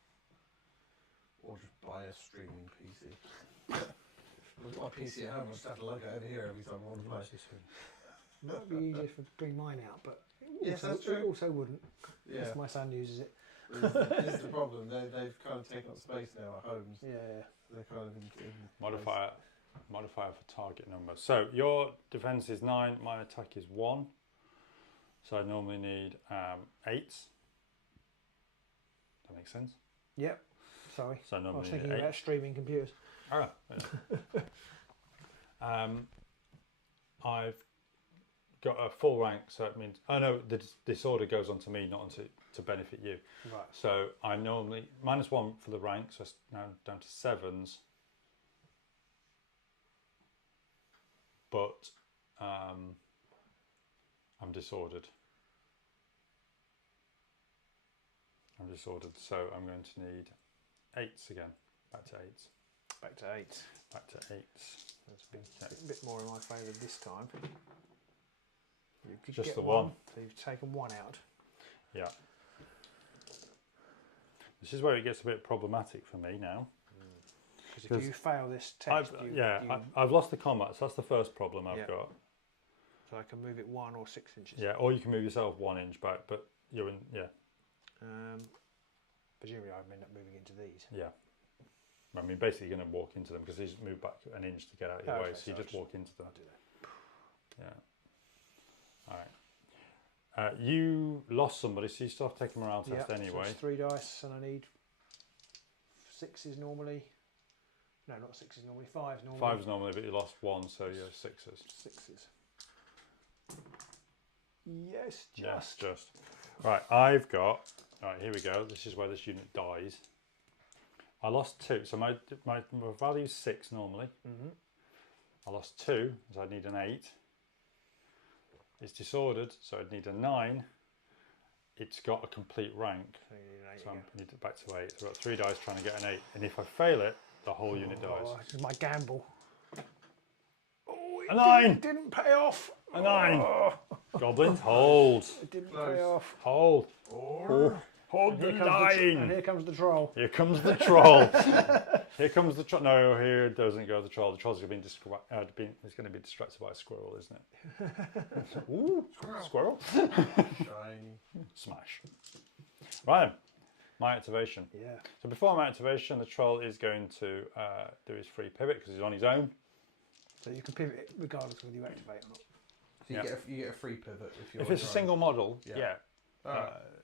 or just buy a streaming PC. We've got a PC at home. We'll just have to lug it over here every time we want to play. Might be easier to bring mine out, but Yes, that's it true. also wouldn't. Yeah, If my son uses it. this is the problem. They've kind of taken up space now at homes. Yeah. They're kind of in Modifier for target number. So your defense is 9. My attack is 1. So I normally need 8s. That makes sense. Yep. Sorry. So I I normally was need thinking 8. about streaming computers. Ah, yeah. I've got a full rank, so it means the disorder goes on to me, not onto to benefit you. Right. So I normally -1 for the rank, so it's now down to 7s. But I'm disordered. So I'm going to need 8s again. Back to 8s. Back to 8. Back to 8s. That's a bit more in my favour this time. You could Just get the one. So you've taken 1 out. Yeah. This is where it gets a bit problematic for me now. Because if you fail this test, I've lost the combat, so that's the first problem I've got. So I can move it 1 or 6 inches. Yeah, or you can move yourself 1 inch back, but you're in. Yeah. Presumably, I end up moving into these. Yeah. I mean, basically, you're going to walk into them because he's moved back 1 inch to get out of your way, so you just walk into them. I'll do that. Yeah. All right. You lost somebody, so you still have to take them around test anyway. So it's 3 dice, and I need 6s normally. No, not 6s normally. 5s normally. 5s normally, but you lost 1, so you're 6s. 6s. Yes, just. Right, I've got. Right, here we go. This is where this unit dies. I lost 2, so my value is 6 normally. I lost 2, so I need an 8. It's disordered, so I'd need a 9. It's got a complete rank, so I need it back to 8. So I've got 3 dice trying to get an 8, and if I fail it, the whole unit dies. This is my gamble. Oh, a 9! Didn't pay off. A 9! Goblins, hold. It didn't pay off. Hold. Hold the 9! And here comes the troll. Here comes the troll. Here comes the troll. No, here doesn't go the troll. The troll's going to be distracted by a squirrel, isn't it? Ooh, squirrel. Shiny. Smash. Right. My activation. Yeah. So before my activation, the troll is going to do his free pivot because he's on his own. So you can pivot it regardless of whether you activate or not. So you get a free pivot if it's a single model. Yeah.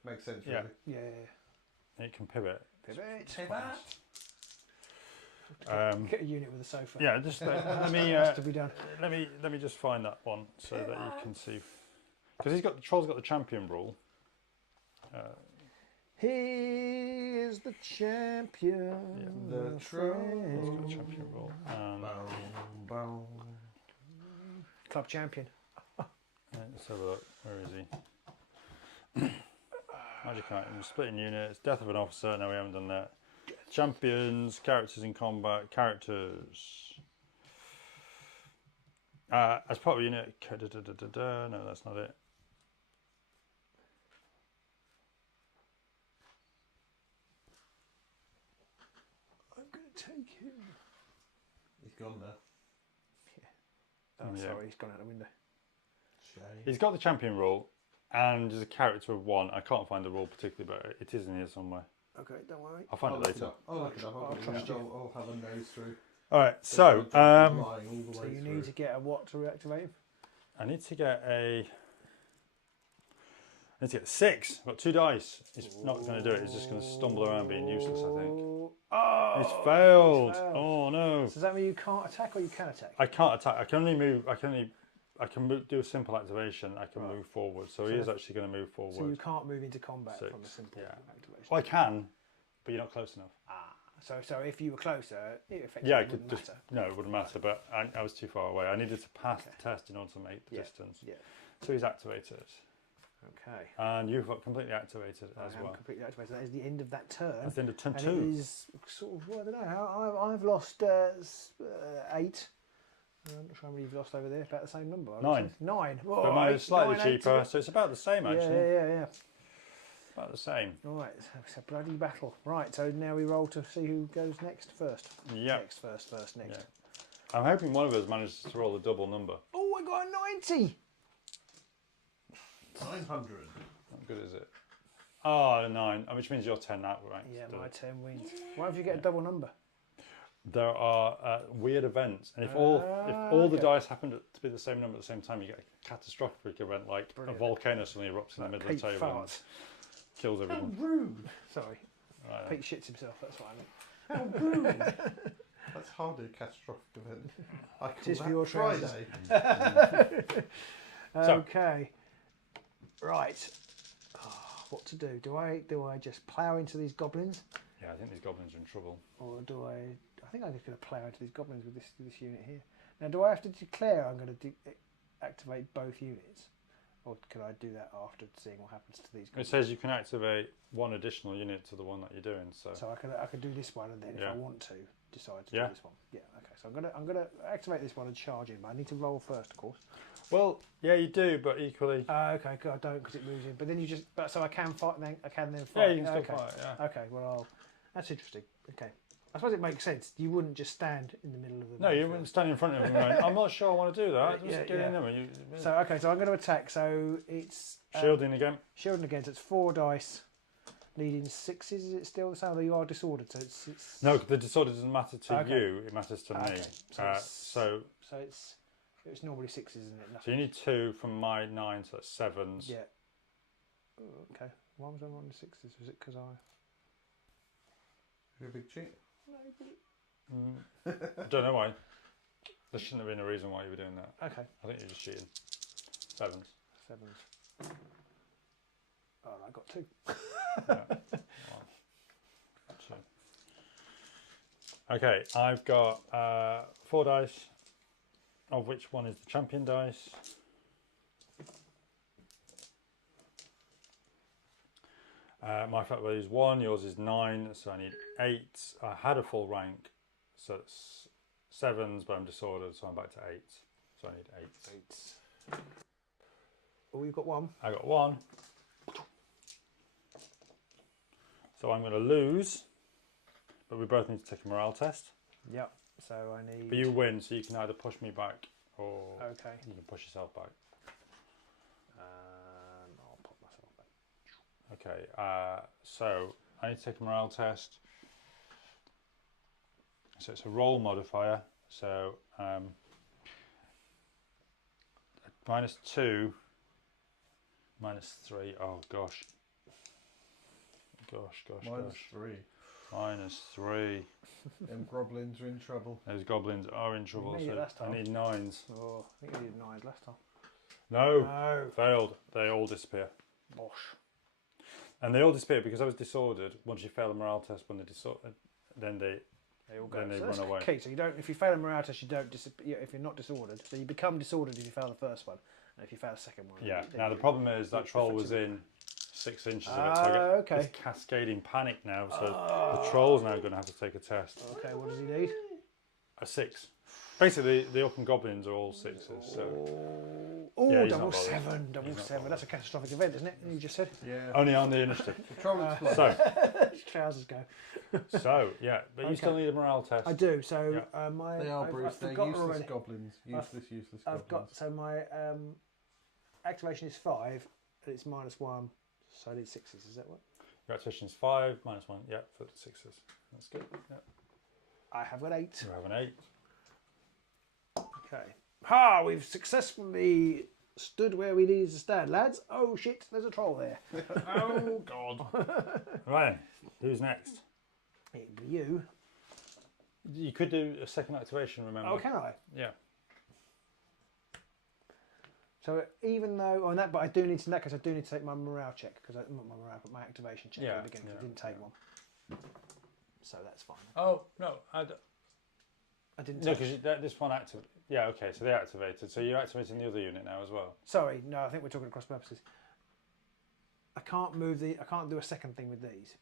Makes sense. Really. Yeah. It can pivot. Pivot. Get a unit with a sofa. Yeah. Just let me. To be done. Let me just find that one so that you can see. Because the troll's got the champion rule. He is the champion. Yeah. The Troll. Champion rule. Club champion. Let's have a look. Where is he? Magic items, splitting units, death of an officer. No, we haven't done that. Champions, characters in combat, characters. As part of a unit. No, that's not it. I'm going to take him. He's gone now. Oh, sorry, he's gone out the window. Shame. He's got the champion rule, and there's a character of 1. I can't find the rule particularly, but it is in here somewhere. Okay, don't worry. I'll find it later. I'll look it up. I'll have a nose through. All right, so So you need to get a what to reactivate him? I need to get 6. I've got 2 dice. It's not going to do it. It's just going to stumble around being useless, I think. Oh! It's failed. Oh no! So does that mean you can't attack or you can attack? I can't attack. I can only move. Do a simple activation. I can move forward. So he is actually going to move forward. So you can't move into combat 6. from a simple activation. Well, I can, but you're not close enough. So if you were closer, it effectively wouldn't matter. No, it wouldn't matter. But I was too far away. I needed to pass the test in order to make the distance. Yeah. So he's activated. Okay. And you've got completely activated as well. Completely activated. That is the end of that turn. That's the end of turn 2. And it is sort of, well, I don't know. I've lost 8. I'm not sure how many you've lost over there. About the same number. 9. 9. But mine is slightly cheaper, so it's about the same actually. Yeah. About the same. All right, so it's a bloody battle. Right, so now we roll to see who goes next first. Yeah. Next. Yeah. I'm hoping one of us manages to roll a double number. Oh, I got a 90. 900. How good is it? Oh, 9, which means you're 10 out, right? Yeah, my 10 wins. Why don't you get a double number? There are weird events, and if all the dice happen to be the same number at the same time, you get a catastrophic event like a volcano suddenly erupts in the middle of the table and kills everyone. How rude! Sorry, Right. Pete shits himself. That's what I meant. How rude! That's hardly a catastrophic event. I call Tis for that your Friday. Okay. Right. What to do? Do I just plough into these goblins? Yeah, I think these goblins are in trouble. Or do I think I'm just going to plough into these goblins with this unit here. Now, do I have to declare I'm going to activate both units? Or can I do that after seeing what happens to these goblins? It says you can activate 1 additional unit to the one that you're doing. So I could do this one, and then if I want to, decide to do this one. Yeah. Okay. So I'm gonna activate this one and charge in, but I need to roll first, of course. Well, yeah, you do, but equally. Okay. I don't because it moves in. But then you just. So I can fight. Then I can then fight. Yeah, you can still fight. Yeah. Okay. Well, that's interesting. Okay. I suppose it makes sense. You wouldn't just stand in the middle of the. No, you wouldn't stand in front of him going, I'm not sure I want to do that. Just get in there. So I'm going to attack. So it's shielding again. Shielding again. So it's 4 dice, needing 6s. Is it still the same? Although you are disordered, so it's no. The disorder doesn't matter to you. It matters to me. So it's normally 6s, isn't it? Nothing. So you need 2 from my 9, so that's 7s. Yeah. Okay. Why was I on the 6s? Was it because You're a big cheat. I don't know why. There shouldn't have been a reason why you were doing that. Okay. I think you're just cheating. 7s. Oh, I got 2. Yeah. 2. Okay, I've got 4 dice, of which one is the champion dice. My fact value is 1, yours is 9, so I need 8. I had a full rank, so it's 7s, but I'm disordered, so I'm back to 8. So I need 8. Oh, you've got 1. I got 1. So I'm going to lose, but we both need to take a morale test. Yep. So I need. But you win, so you can either push me back or you can push yourself back. I'll put myself back. Okay, so I need to take a morale test. So it's a roll modifier. So -2, -3. Oh gosh. Gosh. -3. -3. Them goblins are in trouble. Those goblins are in trouble. You made it So last time. I need 9s. Oh, I think I did 9s last time. No, failed. They all disappear. Bosh. And they all disappear because I was disordered. Once you fail the morale test, when they're disordered, then they all go. then they So run that's away. key. So you don't. If you fail a morale test, you don't disappear. If you're not disordered, so you become disordered if you fail the first one, and if you fail the second one. Yeah. then Now the you- problem is that troll was in 6 inches of it, so I get okay. this cascading panic now. So the troll's now going to have to take a test. Okay, what does he need? A 6. Basically, the Orc and Goblins are all 6s. So Oh, Yeah, he's double not bothered. 7, double He's not 7. That's a catastrophic event, isn't it? You just said. Yeah. only on the initiative. The troll explodes. So Trousers go. yeah, but you still need a morale test. I do. So Yeah. my They are Bruce. I've They're forgotten useless already. goblins. Useless goblins. I've got so my activation is 5, and it's -1, so I need 6s. Is that what? Your activation is 5 -1. Yeah, for the 6s. That's good. Yeah. I have got 8. You have an 8. Okay. Ha! We've successfully stood where we needed to stand, lads. Oh shit! There's a troll there. Oh God! Right, who's next? It'd be you. You could do a second activation. Remember? Oh, can I? Yeah. So even though on that, but I do need to. In that case, I do need to take my morale check because not my morale, but my activation check at the beginning. 'Cause I didn't take one. So that's fine. Oh no, I didn't. no, Take because this one activated. Yeah, okay, so they activated. So you're activating the other unit now as well. Sorry, no. I think we're talking across purposes. I can't move the. I can't do a second thing with these.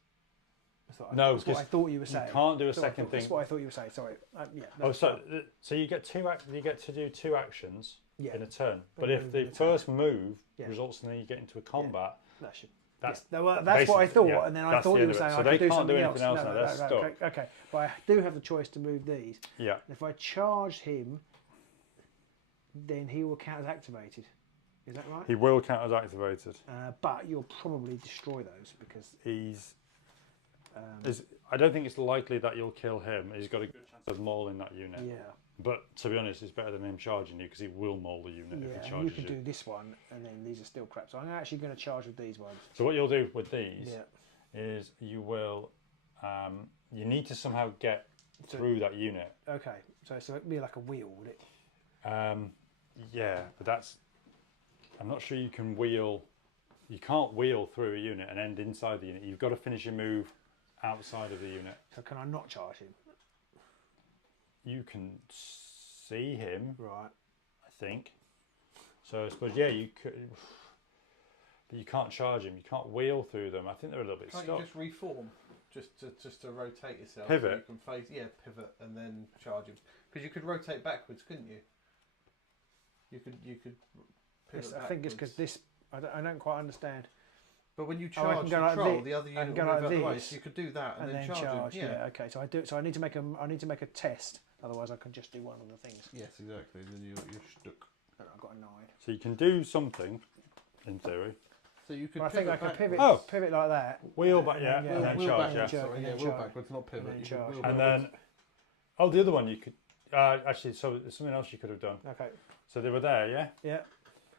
No, that's what I thought you were saying. You can't do a That's what I second thought- thing. That's what I thought you were saying. Sorry. Yeah. Oh, that's so fine. so you get you get to do 2 actions Yeah. in a turn. But But if move the in a turn. first move Yeah. results in then you get into a combat, That should. that's Yes, well, that's what I basically- thought, yeah, and then I that's thought the you end were of it. saying So I they could do can't something do else. anything else now, they're stuck. Okay, but I do have the choice to move these. yeah. If I charge him, then he will count as activated. Is that right? He will count as activated. But you'll probably destroy those because He's. I don't think it's likely that you'll kill him. He's got a good chance of mauling that unit. yeah, But to be honest, it's better than him charging you because he will maul the unit if he and you charges can you. do this one, and then these are still crap. So I'm actually going to charge with these ones. So what you'll do with these Yeah. is you will. You need to somehow get through that unit. Okay, so it'd be like a wheel, would it? Yeah, but that's. I'm not sure you can wheel. You can't wheel through a unit and end inside the unit. You've got to finish your move outside of the unit. So can I not charge him? You can see him, Right. I think. So I suppose you could, but you can't charge him. You can't wheel through them. I think they're a little bit Can't stuck. you just reform? Just to rotate yourself. Pivot? So you can face, pivot and then charge him. Because you could rotate backwards, couldn't you? You could pivot Yes, I think it's because backwards. this. I don't quite understand. But when you Oh, I charge can the go like troll, thi- the other I unit can will go move like out the way. this So you could do that and, And then charge him. Yeah. Okay. So I do. So I need to make a test. Otherwise, I can just do one of the things. Yes, exactly. Then you're stuck. And I've got a 9. So you can do something, in theory. So you could. But I think I can pivot. Oh. Pivot like that. Wheel back, and yeah, then, and then wheel charge, backwards. yeah. Sorry, And then wheel charge. backwards, not pivot. And then You charge. could wheel And backwards. then, the other one you could actually. So there's something else you could have done. Okay. So they were there, yeah. Yeah.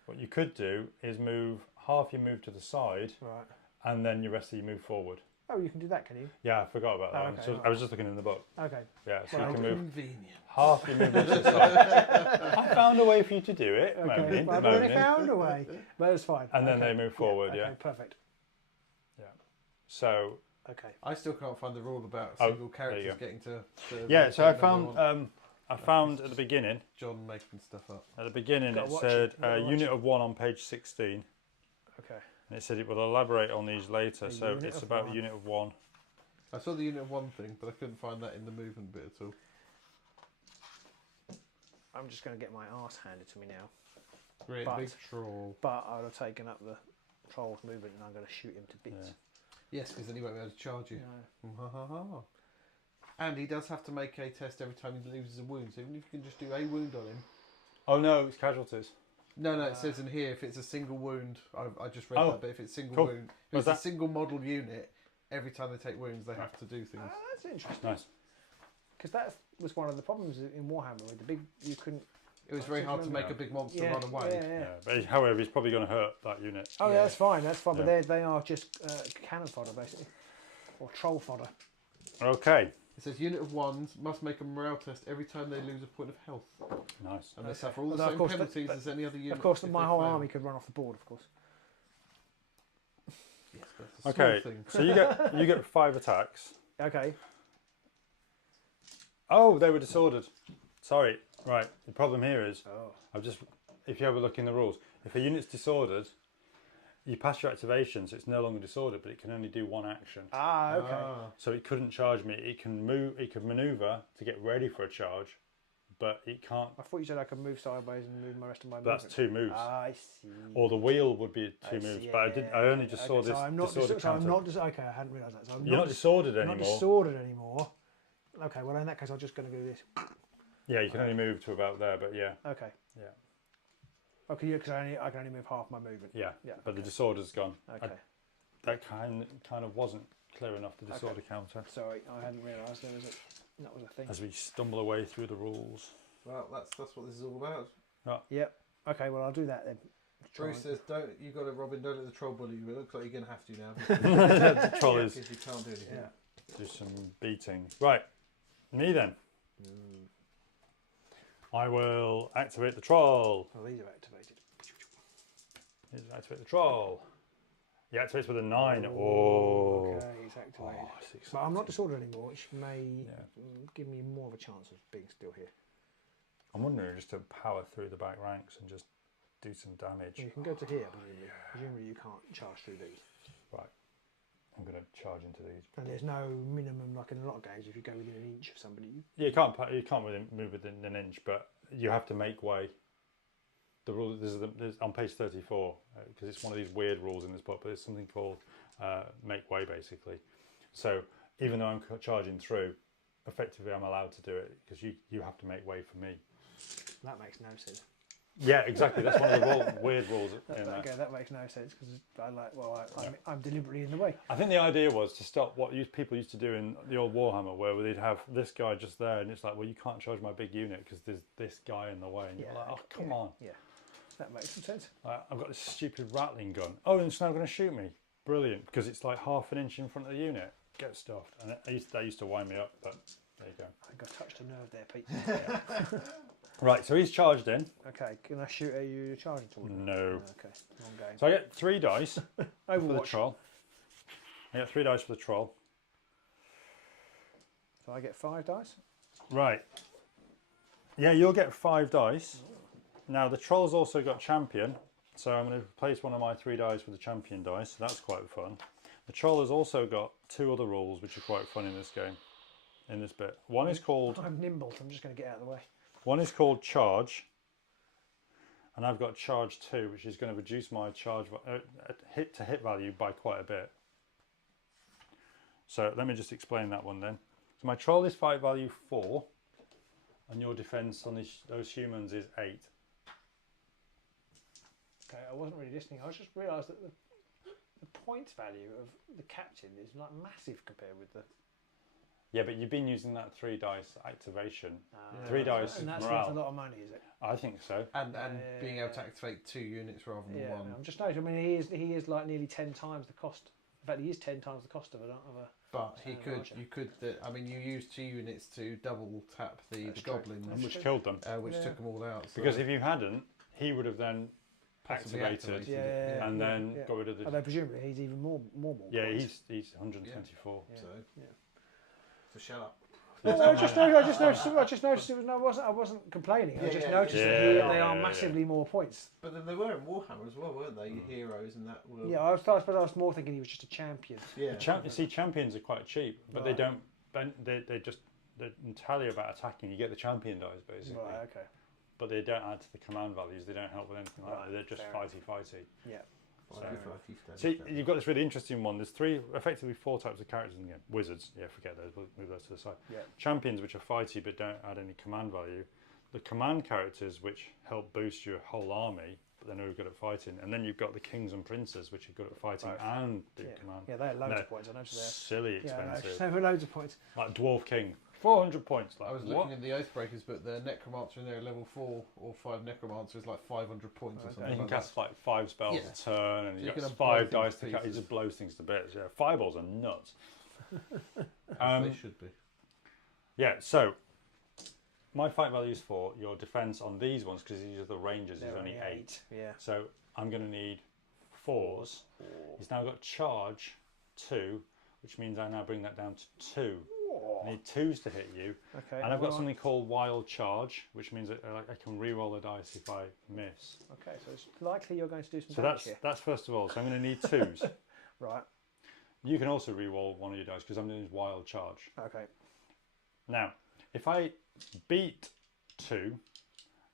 What you could do is move half your move to the side, Right. and then your rest of your move forward. Oh, you can do that, can you? Yeah, I forgot about that Oh, one. okay, So right. I was just looking in the book. Okay. Yeah, so Well, you can move Convenient. half your movement to the side. I found a way for you to do it. Okay. Moaning, Well, I've already moaning. found a way, but it's fine. And then Okay. they move forward, yeah. Okay. Perfect. So Okay. I still can't find the rule about Oh, single there you characters go. getting to yeah, so I rotate whenever they want. found at the beginning. John making stuff up. At the beginning, Gotta it watch said it, gotta watch unit it. of 1 on page 16, Okay. and it said it will elaborate on these later. A So unit it's of about 1. unit of 1. I saw the unit of 1 thing, but I couldn't find that in the movement bit at all. I'm just going to get my arse handed to me now. Great But- big troll. But I would have taken up the troll's movement, and I'm going to shoot him to bits. Yeah. Yes, because then he won't be able to charge you. No. And he does have to make a test every time he loses a wound. So even if you can just do a wound on him. Oh no, it's casualties. No, it says in here if it's a single wound. I just read that, but if it's single wound, if it's a single model unit, every time they take wounds, they have to do things. That's interesting. Nice. Because that was one of the problems in Warhammer with the big. You couldn't. It was very hard to make a big monster run away. Yeah. But however, he's probably going to hurt that unit. Oh yeah, that's fine. That's fine. But they are just cannon fodder basically, or troll fodder. Okay. It says unit of ones must make a morale test every time they lose a point of health. Nice. And they suffer all the same penalties as any other unit. Of course, my whole army could run off the board. Of course. Yes, that's a small thing. So you get 5 attacks. Okay. Oh, they were disordered. Sorry. Right. The problem here is, if you have a look in the rules, if a unit's disordered, you pass your activation, so it's no longer disordered, but it can only do 1 action. Okay. So it couldn't charge me. It can move. It could maneuver to get ready for a charge, but it can't. I thought you said I could move sideways and move my rest of my. That's 2 moves. I see. Or the wheel would be 2 moves, but I only just saw this. So I'm not disordered okay, I hadn't realised that. So You're not disordered anymore. Not disordered anymore. Okay, well in that case, I'm just going to do this. Yeah, you can only move to about there, but yeah. Okay. Yeah. Okay, because I can only move half my movement. Yeah. But the disorder's gone. Okay. That kind of wasn't clear enough. The disorder counter. Sorry, I hadn't realised that was a thing. As we stumble away through the rules. Well, that's what this is all about. Oh. Yep. Okay, well I'll do that then. Bruce says, "Don't you got it, Robin? Don't let the troll bully you. It looks like you're going to have to now." The troll is. Because you can't do anything. Do some beating. Right. Me then. I will activate the troll. Oh, these are activated. Activate the troll. He activates with a 9. Okay, it's activated. But I'm not disordered anymore, which may give me more of a chance of being still here. I'm wondering just to power through the back ranks and just do some damage. You can go to here, presumably. Presumably you can't charge through these. Right. I'm going to charge into these. And there's no minimum, like in a lot of games, if you go within an inch of somebody. Yeah, you can't move within an inch, but you have to make way. The rule there's on page 34 because it's one of these weird rules in this book, but there's something called make way basically. So even though I'm charging through, effectively I'm allowed to do it because you have to make way for me. That makes no sense. Yeah, exactly. That's one of the weird rules. Okay, that makes no sense because I'm deliberately in the way. I think the idea was to stop what people used to do in the old Warhammer, where they'd have this guy just there, and it's like, well, you can't charge my big unit because there's this guy in the way, and you're like, oh, come on. Yeah, that makes some sense. I've got this stupid rattling gun. Oh, and it's now going to shoot me. Brilliant, because it's like half an inch in front of the unit. Get stuffed, and that used to wind me up, but there you go. I think I touched a nerve there, Pete. Right, so he's charged in. Okay, can I shoot at you charging towards me? No. Okay, wrong game. So I get 3 dice for the Overwatch. troll. I get 3 dice for the troll. So I get 5 dice? Right. Yeah, you'll get 5 dice. Now the troll's also got champion, so I'm going to replace one of my 3 dice with the champion dice. So that's quite fun. The troll has also got 2 other rules which are quite fun in this game, in this bit. One is called... I'm nimble, so I'm just going to get out of the way. One is called charge, and I've got charge 2, which is going to reduce my charge hit value by quite a bit. So let me just explain that one then. So my troll is fight value 4, and your defense on those humans is 8. Okay, I wasn't really listening. I just realised that the points value of the captain is like massive compared with the... Yeah, but you've been using that 3 dice activation. 3 dice and that's morale. worth a lot of money, is it? I think so. And being able to activate 2 units rather than 1. I'm just noticing. I mean, he is like nearly 10 times the cost. In fact, he is 10 times the cost of a. But you used 2 units to double tap the goblins, which killed them, which took them all out. So. Because if you hadn't, he would have then activated and then got rid of the. Although presumably he's even more. Yeah, points. he's 124. Yeah. So shut up. I just noticed it was. I wasn't complaining. I just noticed that they are massively more points. But then they were in Warhammer as well, weren't they? Heroes and that. Were... Yeah, I was more thinking he was just a champion. Yeah. Champions are quite cheap, but they don't. They're entirely about attacking. You get the champion dice basically. Right. Okay. But they don't add to the command values. They don't help with anything like that. They're just fighty. Yeah. So you've got this really interesting one. There's effectively 4 types of characters in the game. Wizards, forget those. We'll move those to the side. Yeah. Champions, which are fighty but don't add any command value. The command characters, which help boost your whole army, but they're no good at fighting. And then you've got the kings and princes, which are good at fighting and do command. Yeah, they had loads of points. I noticed they're silly expensive. Yeah, they were loads of points. Like Dwarf King, 400 points. Like, I was looking at the Oathbreakers, but the Necromancer in there, level 4 or 5 Necromancer, is like 500 points or something. And you can like cast like 5 spells a turn, and So you you got can 5 blow dice things to to cut. He just blows things to bits. Yeah, fireballs are nuts. they should be. Yeah, so my fight value is 4. Your defense on these ones, because these are the rangers, is only 8. Yeah. So I'm going to need 4s. He's now got charge 2, which means I now bring that down to 2. I need 2s to hit you. Okay. And I've got something called Wild Charge, which means that I can re-roll the dice if I miss. Okay, so it's likely you're going to do some So damage here. that's first of all. So I'm going to need 2s. Right. You can also re-roll one of your dice because I'm doing Wild Charge. Okay. Now, if I beat 2,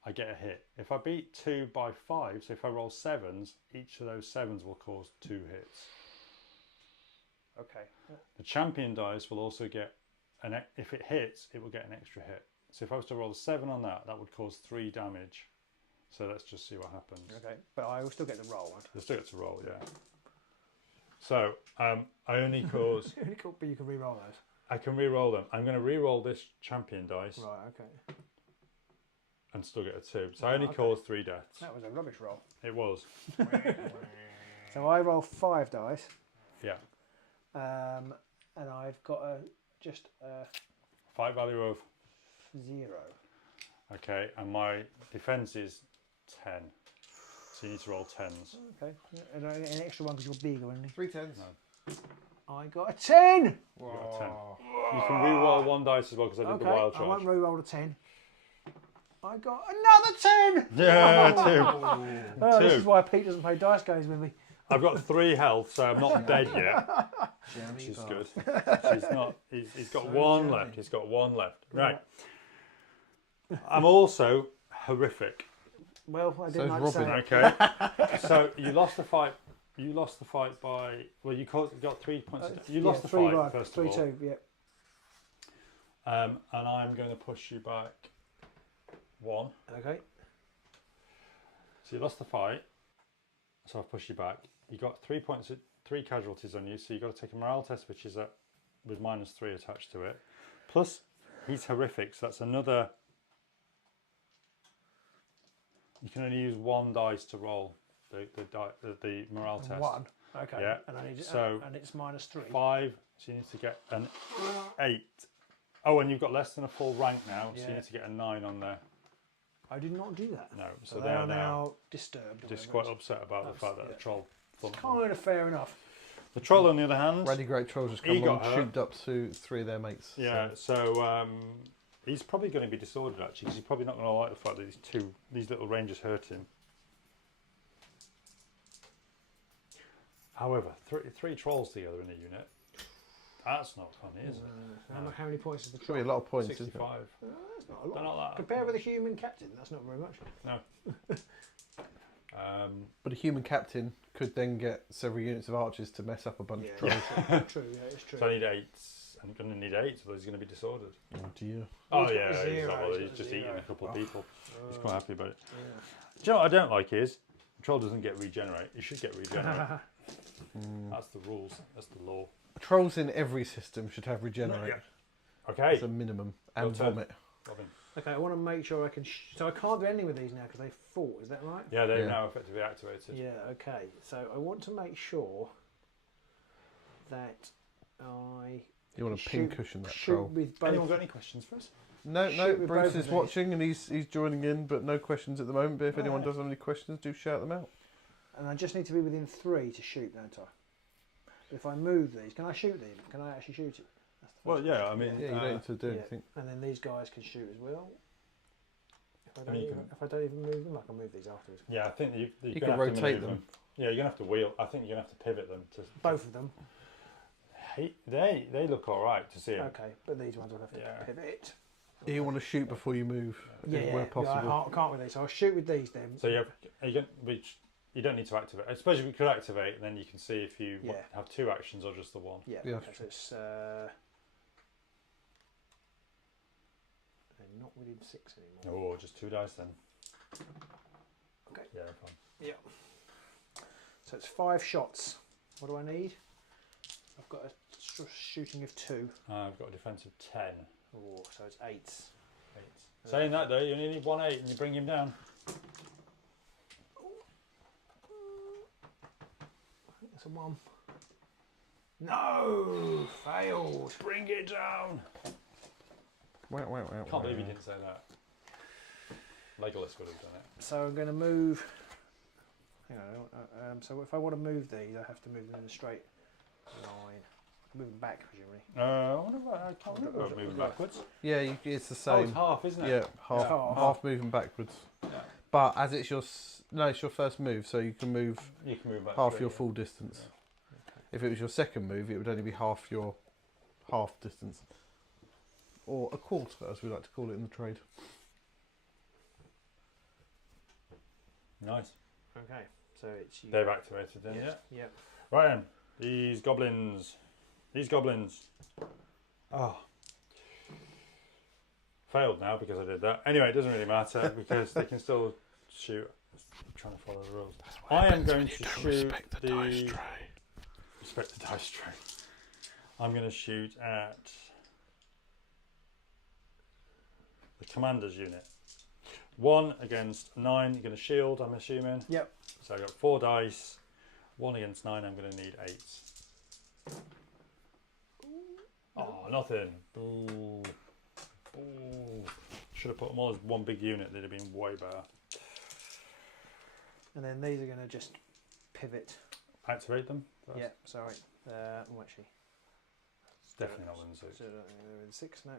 I get a hit. If I beat 2 by 5, so if I roll 7s, each of those 7s will cause 2 hits. Okay. The champion dice will also get if it hits, it will get an extra hit. So if I was to roll a 7 on that, that would cause 3 damage. So let's just see what happens. Okay, but I will still get the roll. Right? You'll still get to roll, yeah. So I only cause. But you can re-roll those. I can re-roll them. I'm going to re-roll this champion dice. Right. Okay. And still get a 2. So I only cause 3 deaths. That was a rubbish roll. It was. So I roll 5 dice. Yeah. And I've got just a Fight value of 0. Okay, and my defense is 10. So you need to roll 10s. Okay. And an extra one because you're bigger, isn't 3 10s. No. I got a 10. You got a 10. You can re-roll 1 dice as well because I did the wild charge. I won't re-roll a 10. I got another 10. Yeah, 2. This is why Pete doesn't play dice games with me. I've got 3 health, so I'm not dead yet. Which is good. She's not. He's got 1 left. He's got 1 left. Right. I'm also horrific. Well, I didn't like Robin. say. Okay. So you lost the fight. You lost the fight by. Well, you got 3 points. You lost the fight right, first of all. 3-2. Yeah. And I'm going to push you back 1. Okay. So you lost the fight. So I've pushed you back. You got 3 points, 3 casualties on you. So you've got to take a morale test, which is with -3 attached to it. Plus, he's horrific. So that's another. You can only use 1 dice to roll the morale test. 1. Okay. Yeah. And I need and it's -3. 5. So you need to get an 8. Oh, and you've got less than a full rank now. So you need to get a 9 on there. I did not do that. No. So they are now disturbed. Just quite upset about the fact that the troll. Kind of fair enough. The troll, on the other hand, Ruddy Great Trolls just come along, shoot up to 3 of their mates. Yeah, so he's probably going to be disordered actually, because he's probably not going to like the fact that these little rangers hurt him. However, 3 trolls together in a unit, that's not funny, is it? How many points is the Could troll? be a lot of points. 65. That's not a lot. They're not that. Compared with a human captain, that's not very much. No. But a human captain could then get several units of archers to mess up a bunch of trolls. True, yeah, it's true. So I need 8. I'm going to need 8, so he's going to be disordered. Oh dear. Oh He's yeah, got he's, zero, not bothered. he's He's got just zero. eating a couple of people. He's quite happy about it. Yeah. Do you know what I don't like is the troll doesn't get regenerate. He should get regenerate. That's the rules. That's the law. Trolls in every system should have regenerate. Yeah. Okay. As a minimum. And Your turn. vomit. Robin. Okay, I want to make sure I can. So I can't do anything with these now because they fought. Is that right? Yeah, they're now effectively activated. Yeah. Okay. So I want to make sure that I. You want to pin cushion that shoot troll. with both. Anyone got any questions for us? No, shoot with Bruce both is of watching and he's joining in, but no questions at the moment. But if anyone does have any questions, do shout them out. And I just need to be within 3 to shoot, don't I? But if I move these, can I shoot these? Can I actually shoot it? That's the Well, yeah, I mean, Yeah, you don't need to do anything. And then these guys can shoot as well. If I I mean, don't even move them, I can move these afterwards. yeah, I think you You can can have rotate to maneuver them. Yeah, you're gonna have to wheel. I think you're gonna have to pivot them to. Both of them. They look all right to see 'em. Okay, but these ones will have to Yeah. pivot. You want to shoot before you move, where possible. I can't with these. So I'll shoot with these then. So you don't need to activate. I suppose if you could activate, then you can see if you have 2 actions or just the 1. Yeah. Yeah. Okay, so it's they're not within 6 anymore. Oh, just 2 dice then. Okay. Yeah, fine. Yep. So it's 5 shots. What do I need? I've got a shooting of 2. I've got a defense of 10. Oh, so it's 8. 8. Saying that though, you only need 1 8 and you bring him down. That's a 1. No! Failed. Bring it down. Wow. Can't believe you didn't say that. Legolas would have done it. So I'm going to move. Hang on. So if I want to move these, I have to move them in a straight line. Move them back, presumably. I wonder what, I can't remember about moving backwards. Yeah, it's the Oh, same. it's half, isn't it? Yeah, half, Yeah. half moving backwards. Yeah. But as it's your it's your first move, so you can move back half straight, your yeah. full distance. Yeah. If it was your second move, it would only be half your half distance, or a quarter, as we like to call it in the trade. Nice. Okay. So it's you. They've activated then, yeah. Yep. Right then, these goblins. Oh. Failed now because I did that. Anyway, it doesn't really matter because they can still shoot. I'm trying to follow the rules. I am going to shoot Respect the dice tray. Respect the dice tray. I'm going to shoot at the commander's unit. 1 against 9. You're going to shield, I'm assuming. Yep. So I've got 4 dice. 1 against 9. I'm going to need 8. Oh, nothing. Ooh. Ooh. Should have put them all as one big unit. They'd have been way better. And then these are going to just pivot. Activate them first. Yeah. Sorry. Actually. Definitely not within 6. So they're in 6 now.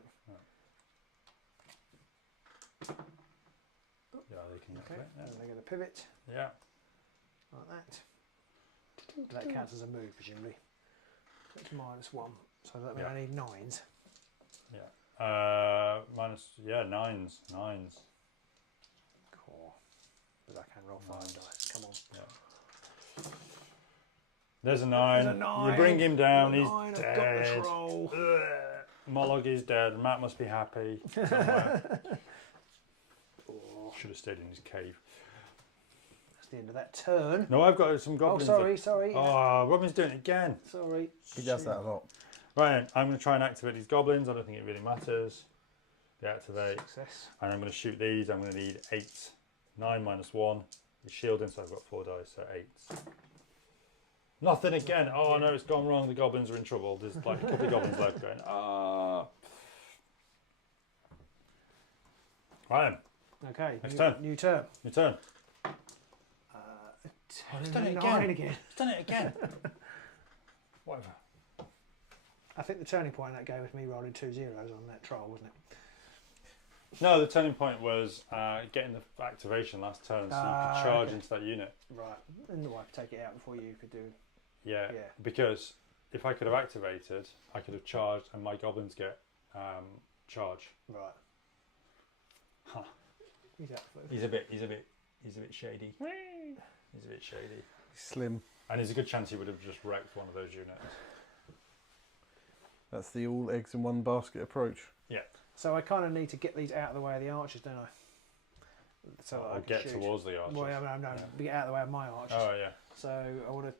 Yeah, they can Okay. activate. And they're going to pivot Yeah. like that. That counts as a move, presumably. That's -1. So that means Yeah. I need 9s. Nines. Cool. But I can roll 5 dice. Come on. Yeah. There's a 9. There's a 9. You bring him down. There's He's a 9. I've dead. got the troll. Mollog is dead. Matt must be happy. Somewhere. Should have stayed in his cave. That's the end of that turn. No, I've got some Oh, goblins. sorry. Oh, Robin's doing it again. Sorry. He does that a lot. Right, I'm going to try and activate these goblins. I don't think it really matters. They activate. Success. And I'm going to shoot these. I'm going to need 8. 9 -1. He's shielding, so I've got 4 dice, so 8. Nothing again. Oh no, it's gone wrong. The goblins are in trouble. There's like a couple of goblins left going, ah. Right then, Okay. Next turn. New turn. your turn. It's done it again. He's done it again. Whatever. I think the turning point in that game was me rolling 2 zeros on that troll, wasn't it? No, the turning point was getting the activation last turn so you could charge into that unit. Right. And I could take it out before you could do. Yeah, Yeah. because if I could have activated, I could have charged and my goblins get charge. Right. Huh. He's out. He's a bit shady. He's a bit shady. Slim. And there's a good chance he would have just wrecked one of those units. That's the all eggs in one basket approach. Yeah. So I kind of need to get these out of the way of the archers, don't I? So that I Or can get shoot. towards the archers. Well, yeah, no, get out of the way of my archers. Oh yeah. So I want to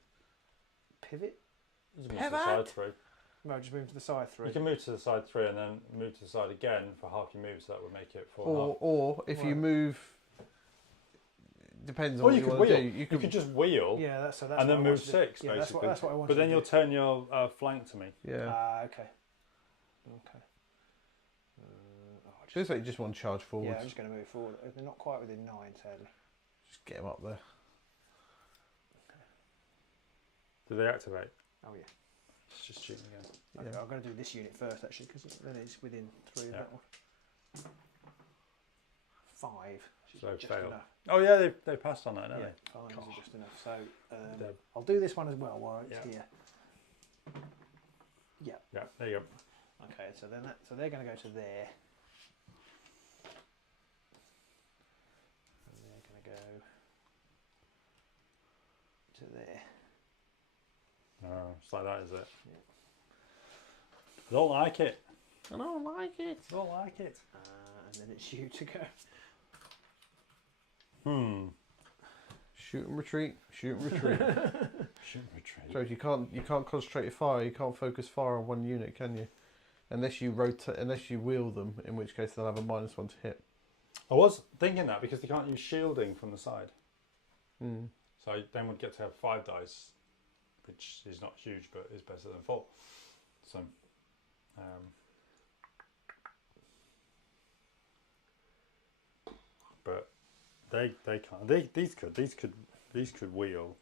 pivot. Just move to the side 3. No, just move to the side 3. You can move to the side 3 and then move to the side again for half your move, so that would make it 4 Or if you Right. move, depends on Or what you you could want to wheel. do. You could just wheel Yeah, that's and what then I move wanted to do. 6 Yeah, basically. that's what I wanted But then to you'll do. turn your flank to me. Yeah. Okay. Okay. Feels like you just want to charge forward. Yeah, I'm just going to move forward. They're not quite within 9, sadly. Just get them up there. Do they activate? Oh yeah. It's just shooting again. Okay, Yeah. I'm going to do this unit first actually, because then it's within 3 of Yeah. that one. 5. Which is So just fail. enough. Oh yeah, they passed on that, don't Yeah, they? 5 God. is just enough. So Dead. I'll do this one as well while it's Yeah. here. Yeah. Yeah, there you go. Okay, so then they're going to go to there. And they're going to go to there. No, it's like that, is it? Yeah. I don't like it. I don't like it. I don't like it. And then it's you to go. Shoot and retreat. Shoot and retreat. Shoot and retreat. So you can't concentrate your fire. You can't focus fire on one unit, can you? Unless you rotate, unless you wheel them, in which case they'll have a -1 to hit. I was thinking that because they can't use shielding from the side. Mm. So then we'd get to have 5 dice, which is not huge, but is better than 4. So, but they can't. These could wheel,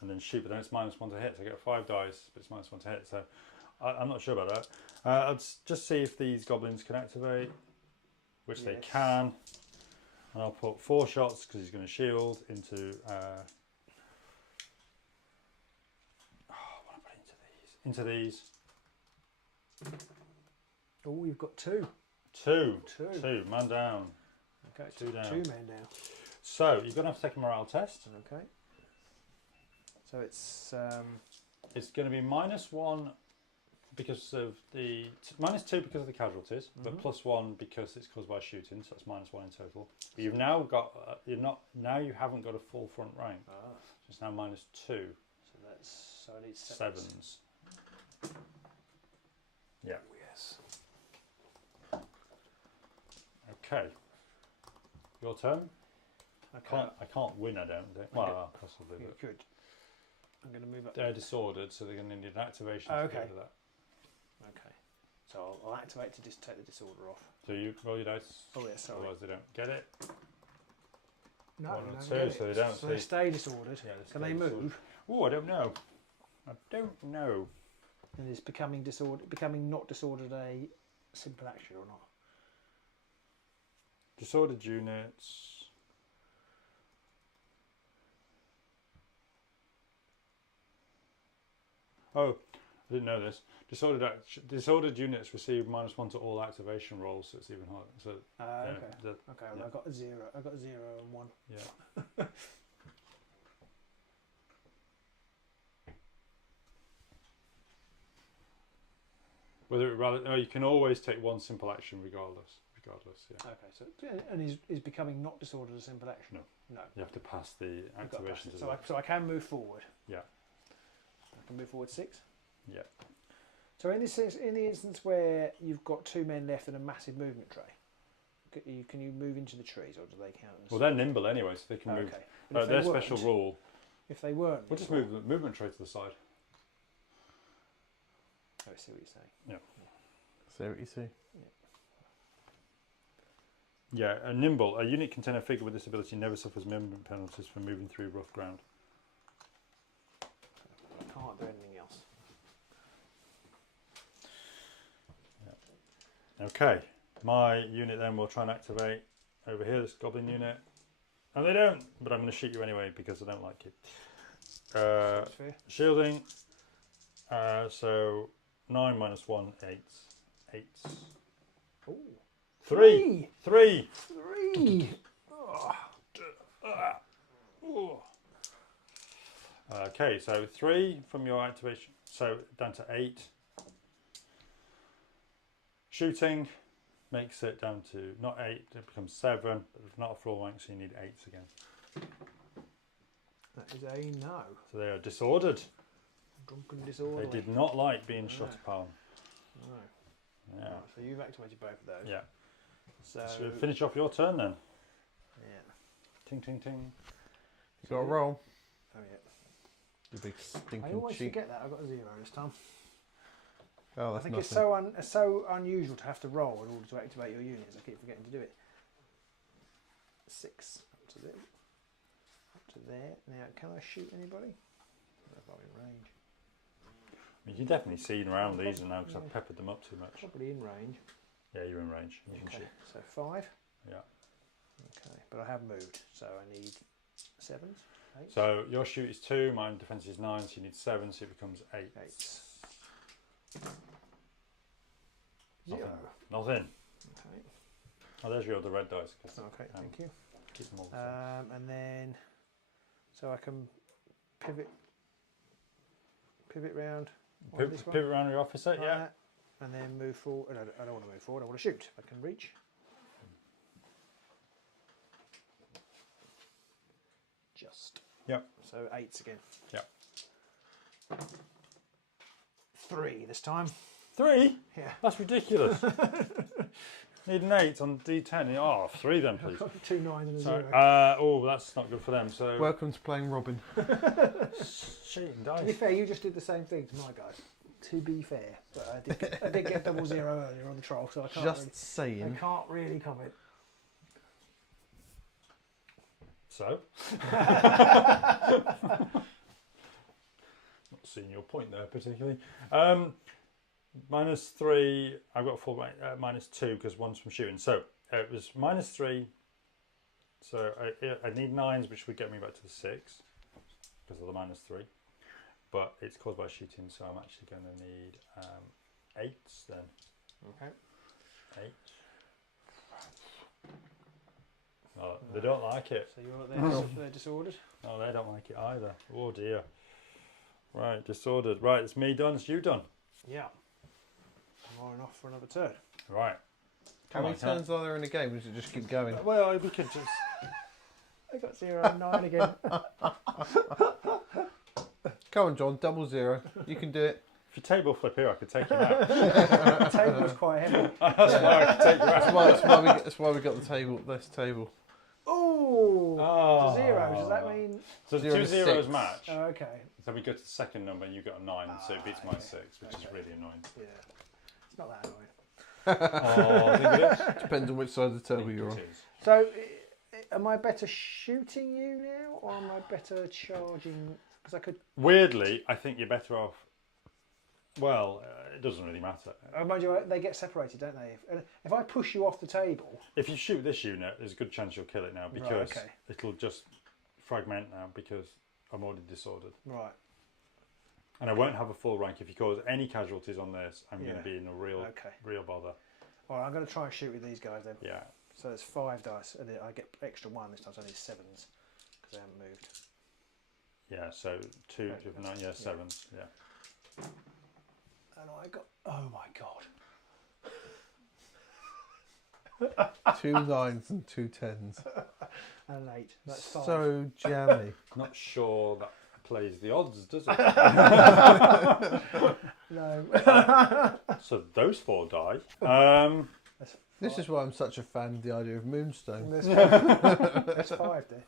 and then shoot, but then it's -1 to hit. So I get 5 dice, but it's -1 to hit. So I'm not sure about that. Let's just see if these goblins can activate, which they can. And I'll put 4 shots because he's going to shield into. What do I put into these? Oh, we've got 2. 2. Man down. Okay, 2 down. 2 men down. So you're going to have to take a morale test. Okay. So it's going to be -1 because of the -2 because of the casualties, but +1 because it's caused by shooting. So that's -1 in total. But you've now got you haven't got a full front rank. It's now -2. So I need 7s. Yeah. Oh, yes. Okay. Your turn. Okay. I can't win. I don't think. Well, possibly. You But could. I'm going to move up. they're disordered, so they're going to need an activation. Oh, to okay. get rid of that. Okay. So I'll activate to just take the disorder off. So you roll your dice. Oh yeah, sorry. Otherwise they don't get it. No, 1 or they 2, don't get so it. they don't. So they stay disordered. Yeah, Can they move? Oh, I don't know. And is becoming not disordered a simple action or not? Disordered units. Oh, I didn't know this. Disordered units receive -1 to all activation rolls, so it's even harder. So Okay. well, I got a 0. I got 0 and 1. Yeah. You can always take 1 simple action regardless. Yeah. Okay. So and is becoming not disordered a simple action? No. You have to pass the activation. So I can move forward. Yeah. I can move forward 6. Yeah. So in the instance where you've got 2 men left and a massive movement tray, can you move into the trees, or do they count as? Well, they're nimble anyway, so they can move. But Their special rule. If they weren't, We'll just move the movement tray to the side. Oh, I see what you're saying. Yeah. See what you see. Yeah, a nimble. A unit containing a figure with this ability never suffers movement penalties for moving through rough ground. I can't do anything else. Yeah. Okay, my unit then will try and activate over here, this goblin unit. And they don't, but I'm going to shoot you anyway because I don't like it. Shielding. So 9 - 1, 8. 8. Ooh. 3. 3. 3. Okay, so 3 from your activation, so down to 8. Shooting makes it down to not 8, it becomes 7, but it's not a full rank, so you need 8s again. That is a no. So they are disordered. Drunken disorder. They did not like being shot upon. No. Yeah. Right, so you've activated both of those. Yeah. So Should we finish off your turn then? Yeah. Ting ting ting. You got a roll. Oh yeah. You big stinking I always cheat. forget that. I got a 0 this time. Oh, I that's think nothing. it's so unusual to have to roll in order to activate your units. I keep forgetting to do it. 6 up to there. Up to there. Now, can I shoot anybody? If I'm in range. You can definitely see around these now because I've peppered them up too much. Probably in range. Yeah, you're in range. You can Okay, shoot. so 5. Yeah. Okay, but I have moved, so I need 7s. 8s. So your shoot is 2, my defense is 9, so you need 7, so it becomes 8. 8s. Nothing. 0. Nothing. Okay. Oh, there's your other red dice. Okay, thank you. Keep them all the same. And then, so I can pivot round. Pivot around your officer, Like yeah. that, and then move forward. No, I don't want to move forward. I want to shoot. I can reach. Just. Yep. So 8s again. Yep. 3 this time. 3? Yeah. That's ridiculous. Need an 8 on D10. Oh, 3 then, please. 2 9 and a 0. Oh, that's not good for them. So Welcome to playing Robin. cheating To be dice. fair, you just did the same thing to my guys. To be fair, but I did get 0 0 earlier on the troll, so I can't. Just saying. I can't really comment. So, not seeing your point there particularly. -3. I've got full -2 because one's from shooting. So it was -3. So I need 9s, which would get me back to the 6 because of the -3. But it's caused by shooting, so I'm actually going to need 8s then. Okay. 8. Oh, they don't like it. So they're disordered. Oh, they don't like it either. Oh dear. Right, disordered. Right, it's me done. It's you done. Yeah. I'm on off for another turn. Right. How many turns are there in a game? Does it just keep going? Well, we could just. I got 0 and 9 again. Come on, John. 0 0. You can do it. If you table flip here, I could take you out. The table was quite heavy. That's why I could take you out. That's why we got the table. This table. Oh, Oh. 0. Does that mean? So 0 2 to zeros 6. match. Oh, okay. So we go to the second number and you got a 9, so it beats my okay. 6, which is Okay. really annoying. Yeah. It's not that annoying. Oh, I think it is. Depends on which side of the I table think you're it on. is. So, am I better shooting you now, or am I better charging? Because I could. Weirdly, I think you're better off. Well, it doesn't really matter. Mind you, they get separated, don't they? If I push you off the table. If you shoot this unit, there's a good chance you'll kill it now because Right, okay. it'll just fragment now because I'm already disordered. Right. And I won't have a full rank. If you cause any casualties on this, I'm going Yeah. to be in a real bother. All right, I'm going to try and shoot with these guys then. Yeah. So it's 5 dice, and I get extra 1 this time, so I need 7s because they haven't moved. Yeah, so 2 Okay, of 9, yeah, 7s, yeah. And I got. Oh my god. 2 9s and 2 10s. And an 8. That's 5. So jammy. Not sure that plays the odds, does it? No. So those 4 die. This is why I'm such a fan of the idea of Moonstone. There's 5 there.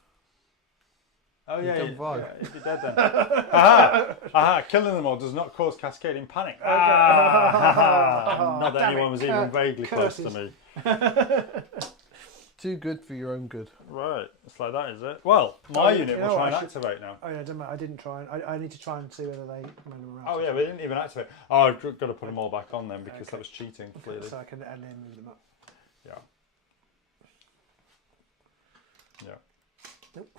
Oh yeah, You've done 5. yeah, you'd be dead then. Aha! Killing them all does not cause cascading panic. Not that Damn anyone it. was even vaguely close to Curses. me. Too good for your own good. Right, it's like that, is it? Well, my unit will try and activate now. Oh yeah, doesn't matter. I didn't try and I need to try and see whether they run them around. Oh yeah, we didn't even activate. Oh, I've got to put them all back on then because that was cheating, clearly. So I can and then move them up. Yeah. Yeah. Nope.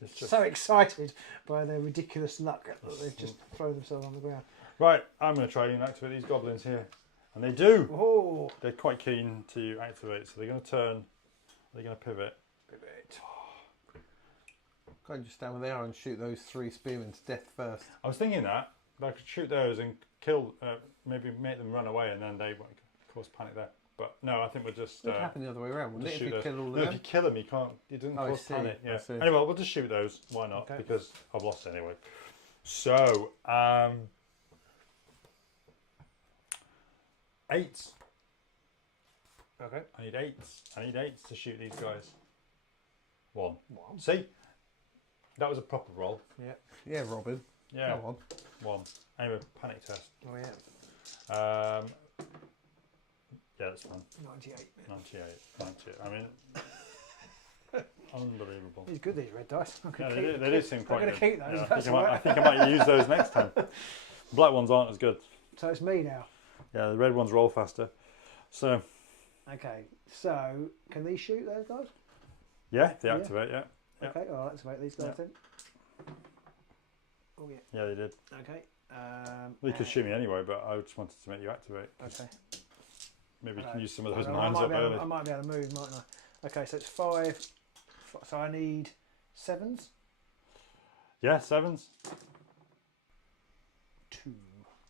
It's just... So excited by their ridiculous luck that they've just thrown themselves on the ground. Right, I'm going to try and activate these goblins here. And they do! Oh! They're quite keen to activate, so they're going to turn, they're going to pivot. Pivot. Can't you just stand where they are and shoot those 3 spearmen to death first? I was thinking that, but I could shoot those and kill, maybe make them run away and then they won't cause panic there. But no, I think we'll just... It would happen the other way around, wouldn't it? If shoot you those. kill all of No, if them? you kill them, you can't, it doesn't Oh, I cause see, panic. I Yeah. see. Anyway, we'll just shoot those. Why not? Okay. Because I've lost anyway. So, 8s. Okay. I need 8s. I need 8s to shoot these guys. 1. One. See? That was a proper roll. Yeah. Yeah, Robin. Yeah. Come on. 1. Anyway, panic test. Oh yeah. Yeah, that's fine. 98. 98. I mean, unbelievable. These good, these red dice. Yeah, they do seem quite I'm good. going to keep those. Yeah, if that's all I right. think I might use those next time. Black ones aren't as good. So it's me now. Yeah, the red ones roll faster. So, Okay. So can these shoot those guys? yeah, they Yeah. activate, yeah. Yeah. Okay. I'll activate these guys then. Oh yeah. Yeah, they did. Okay. They could shoot me anyway, but I just wanted to make you activate. Okay. Maybe you Okay. can use some of those I 9s might up be able- early. I might be able to move, mightn't I? Okay, so it's 5. So I need 7s. Yeah, 7s.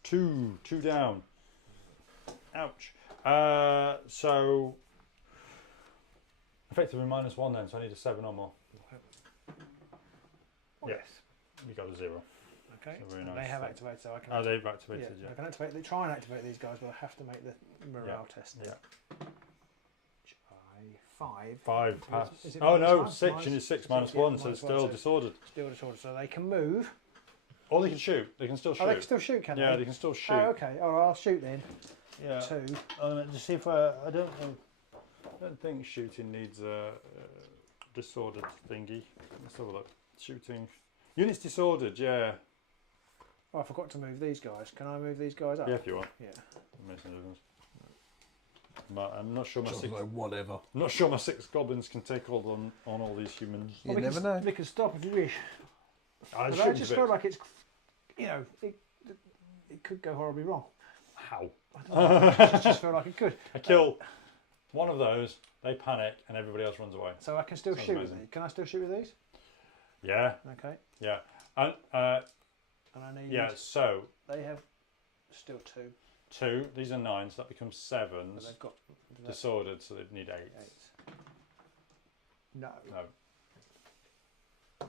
2. 2 down. Ouch. So effectively -1 then, so I need a 7 or more. Oh, Yeah. yes. You got a 0. Okay. So very nice. They have activated, so I can. Oh, they've activated. Yeah. I can activate. They try and activate these guys, but I have to make the morale test. Yeah. Which I 5. 5 pass. Is it Oh no, minus 6. You need 6 minus yeah, 1, so minus it's still one, so disordered. Still disordered, so they can move. Or they can shoot. They can still shoot. Oh, they can still shoot, can they? Yeah, they can still shoot. Oh, okay. Oh, I'll shoot then. Yeah. 2. Just see if I don't know. I don't think shooting needs a disordered thingy. Let's have a look. Shooting. Units disordered, yeah. Oh, I forgot to move these guys. Can I move these guys up? Yeah, if you want. Yeah. I'm not sure my Sounds 6. like whatever. I'm not sure my 6 goblins can take hold on all these humans. You never know. We can stop if you wish. I But I just feel like it's, you know, it could go horribly wrong. How? I don't know. I just feel like it could. I kill one of those, they panic, and everybody else runs away. So I can still Sounds shoot with amazing. these. Can I still shoot with these? Yeah, Okay. yeah. And And I need. yeah, so They have still 2. 2, these are 9, so that becomes But 7s. they've got Disordered, so they'd need 8. 8. No. No.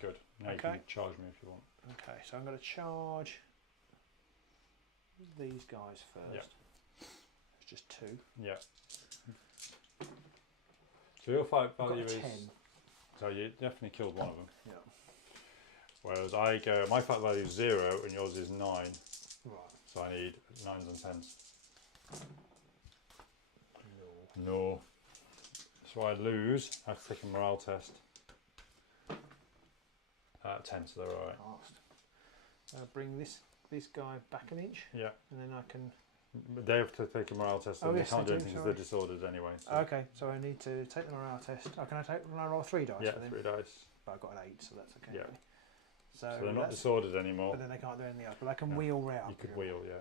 Good. Now you Okay. can charge me if you want. Okay, so I'm going to charge these guys first. Yeah. It's just 2. Yeah. So your fight I've got value a is. 10. So you definitely killed one of them. Yeah. Whereas I go, my fight value is 0 and yours is 9. Right. So I need 9s and 10s. No. So I lose. I have to take a morale test. 10, so they're alright. Bring this guy back an inch. Yeah. And then I can. They have to take a morale test, and Oh, they yes, can't they do do, anything because sorry. they're disordered anyway. So. Okay, so I need to take the morale test. Oh, can I roll 3 dice Yeah, for them? 3 dice. But I got an 8, so that's okay. Yeah. So So they're not that's- disordered anymore. But then they can't do anything else. But I can No. wheel round. You could wheel, yeah.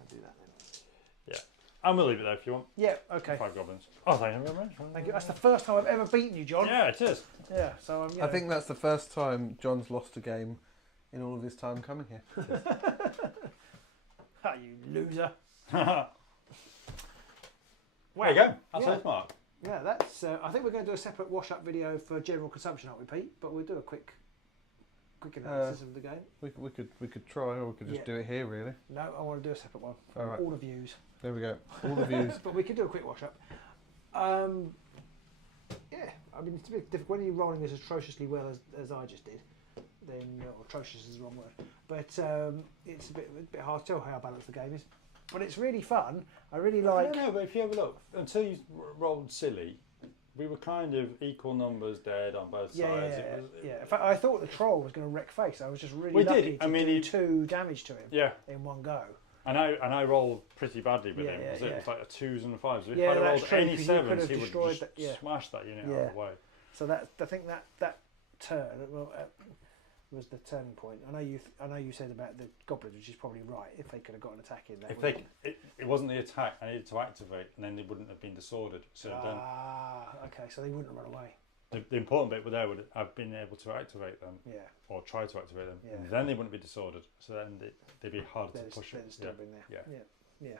I'll do that then. And we'll leave it there if you want. Yeah. Okay. 5 goblins. Oh, thank you very much. Thank you. That's the first time I've ever beaten you, John. Yeah, it is. Yeah. So I'm. I think that's the first time John's lost a game in all of his time coming here. Ah, you loser. There you go. That's Yeah. Oathmark. Yeah, that's. I think we're going to do a separate wash-up video for general consumption, aren't we, Pete? But we'll do a quick analysis of the game. We could try, or we could just do it here, really. No, I want to do a separate one for All right. all the views. There we go. All the views. But we could do a quick wash-up. Yeah, I mean, it's a bit difficult when you're rolling as atrociously well as I just did. Then atrocious is the wrong word, but it's a bit hard to tell how balanced the game is. But it's really fun. I really like. No, but if you have a look, until you rolled silly, we were kind of equal numbers dead on both sides. Yeah. In fact, I thought the troll was going to wreck face. I was just really We lucky did. to I mean, do he- 2 damage to him Yeah, in one go. and I rolled pretty badly with Yeah, him. yeah, It was like a 2s and a 5s. If Yeah, I'd that's rolled true, any 'cause you could 7s, have he would destroyed just that, smash that unit out Yeah. of the way. So I think that turn was the turning point. I know you said about the goblins, which is probably right. If they could have got an attack in, If it wasn't the attack, I needed to activate, and then they wouldn't have been disordered. So then okay, so they wouldn't have run away. the important bit there would have been able to activate them, Yeah, or try to activate them, Yeah. and then they wouldn't be disordered. So then they'd be harder they'd to push it. still been there. Yeah.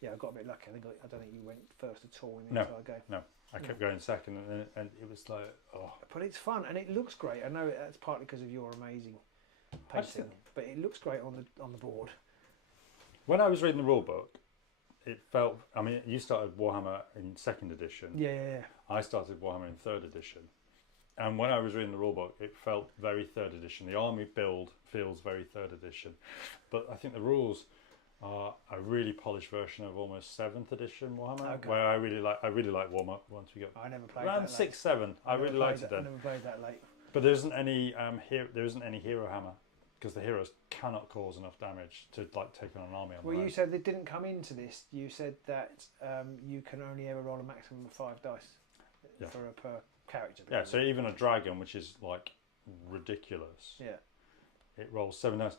Yeah. I got a bit lucky. I don't think you went first at all in the No. entire game. I kept going second, and it was like, oh. But it's fun and it looks great. I know that's partly because of your amazing I just painting, but it looks great on the board. When I was reading the rule book, it felt. I mean, you started Warhammer in 2nd edition. Yeah. I started Warhammer in 3rd edition, and when I was reading the rule book, it felt very 3rd edition. The army build feels very 3rd edition, but I think the rules are a really polished version of almost 7th edition Warhammer, Okay. where I really like Warhammer once we got I never played around that 6, 7. I really liked it I then. never played that late. But there isn't any there isn't any hero hammer because the heroes cannot cause enough damage to take on an army on Well, their you own. said they didn't come into this. You said that you can only ever roll a maximum of 5 dice Yeah. per character. Yeah, so even a dragon, which is like ridiculous, Yeah. it rolls 7 dice.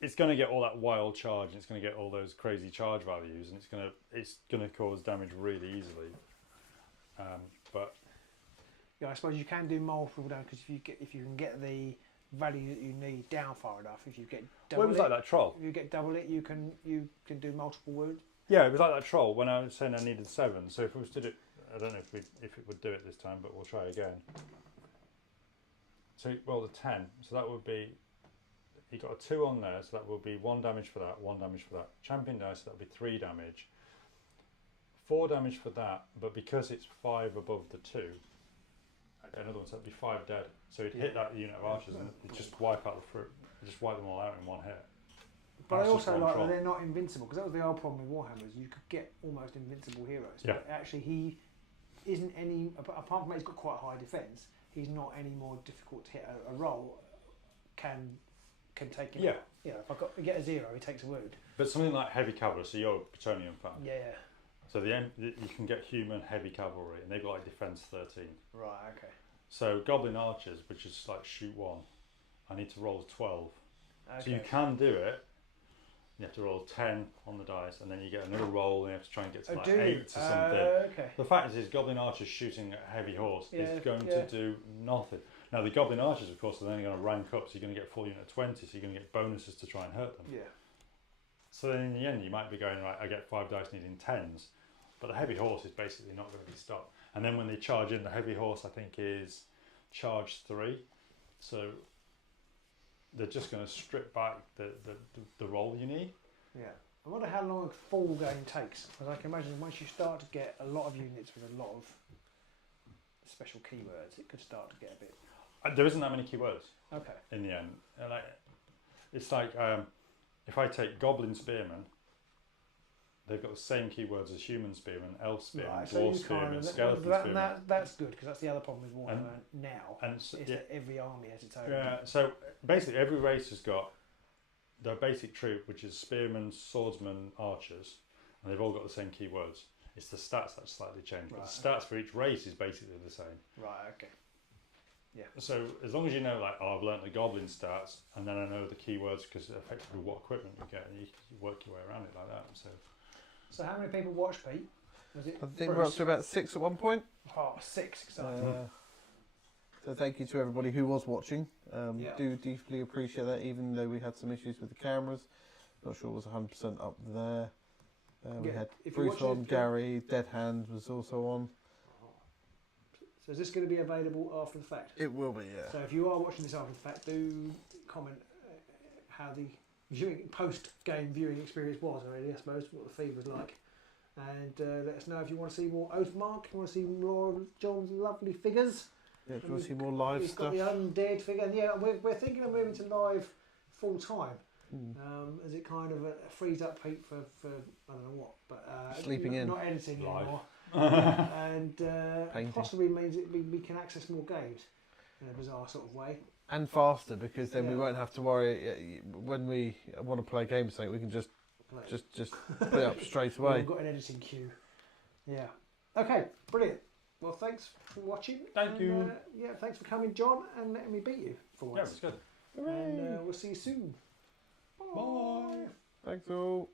It's going to get all that wild charge, and it's going to get all those crazy charge values, and it's going to cause damage really easily. But Yeah, I suppose you can do multiple down because if you can get the value that you need down far enough, if you get double it was like that troll. if you get double it, you can do multiple wounds. Yeah, it was like that troll when I was saying I needed 7. So if we was to do, I don't know if it would do it this time, but we'll try again. So he rolled a 10. So that would be. He got a 2 on there, so that will be 1 damage for that, 1 damage for that. Champion dice, so that would be 3 damage. 4 damage for that, but because it's 5 above the 2, another one, so that'd be 5 dead. So he'd hit that unit of archers and it'd just wipe out the fruit, just wipe them all out in one hit. But I also like that they're not invincible, because that was the old problem with Warhammers. You could get almost invincible heroes. Yeah. But actually, he isn't any, apart from that, he's got quite high defence, he's not any more difficult to hit. A roll can take him. Yeah. You know, if I get a 0, he takes a wound. But something like heavy cavalry, so you're a Plutonian fan. Yeah. So you can get human heavy cavalry, and they've got like defense 13. Right. Okay. So goblin archers, which is like shoot 1, I need to roll 12. Okay. So you can do it. You have to roll 10 on the dice, and then you get another roll, and you have to try and get to like 8 or something. Okay. The fact is, goblin archers shooting a heavy horse is going to do nothing. Now the goblin archers, of course, are then going to rank up, so you're going to get full unit 20, so you're going to get bonuses to try and hurt them. Yeah. So then in the end, you might be going, right, I get 5 dice needing 10s, but the heavy horse is basically not going to be stopped. And then when they charge in, the heavy horse, I think, is charge 3. So they're just going to strip back the roll you need. Yeah. I wonder how long a full game takes, because I can imagine once you start to get a lot of units with a lot of special keywords, it could start to get a bit... There isn't that many keywords. Okay. In the end. It's like, if I take goblin spearmen, they've got the same keywords as human spearmen, elf spearmen, dwarf spearmen, skeleton spearmen. That's good, because that's the other problem with Warhammer now, is that every army has its own. Yeah, so basically every race has got their basic troop, which is spearmen, swordsmen, archers, and they've all got the same keywords. It's the stats that slightly change, but the stats for each race is basically the same. Right, okay. Yeah. So as long as you know, like, I've learnt the goblin stats, and then I know the keywords because effectively what equipment you get, and you work your way around it like that. So how many people watched, Pete? Was it? I think we're up to about 6 at one point. Oh, 6, exciting. So thank you to everybody who was watching. Do deeply appreciate that, even though we had some issues with the cameras. Not sure it was 100% up there. We had Bruce on, Gary, Dead Hand was also on. So is this going to be available after the fact? It will be, yeah. So if you are watching this after the fact, do comment how the post-game viewing experience was, really, I suppose, what the feed was like. And let us know if you want to see more Oathmark, if you want to see more of John's lovely figures. Yeah, do you want to see more live stuff? We've got the undead figure. And yeah, we're thinking of moving to live full time. As it kind of frees up Pete for I don't know what, but sleeping in, not editing live anymore, and possibly means we can access more games in a bizarre sort of way. And faster, because then we won't have to worry when we want to play games. Something we can just put it up straight away. We've got an editing queue. Yeah. Okay. Brilliant. Well, thanks for watching. Thank you. Yeah, thanks for coming, John, and letting me beat you for once. Yeah, it's good. And we'll see you soon. Bye. Thanks all.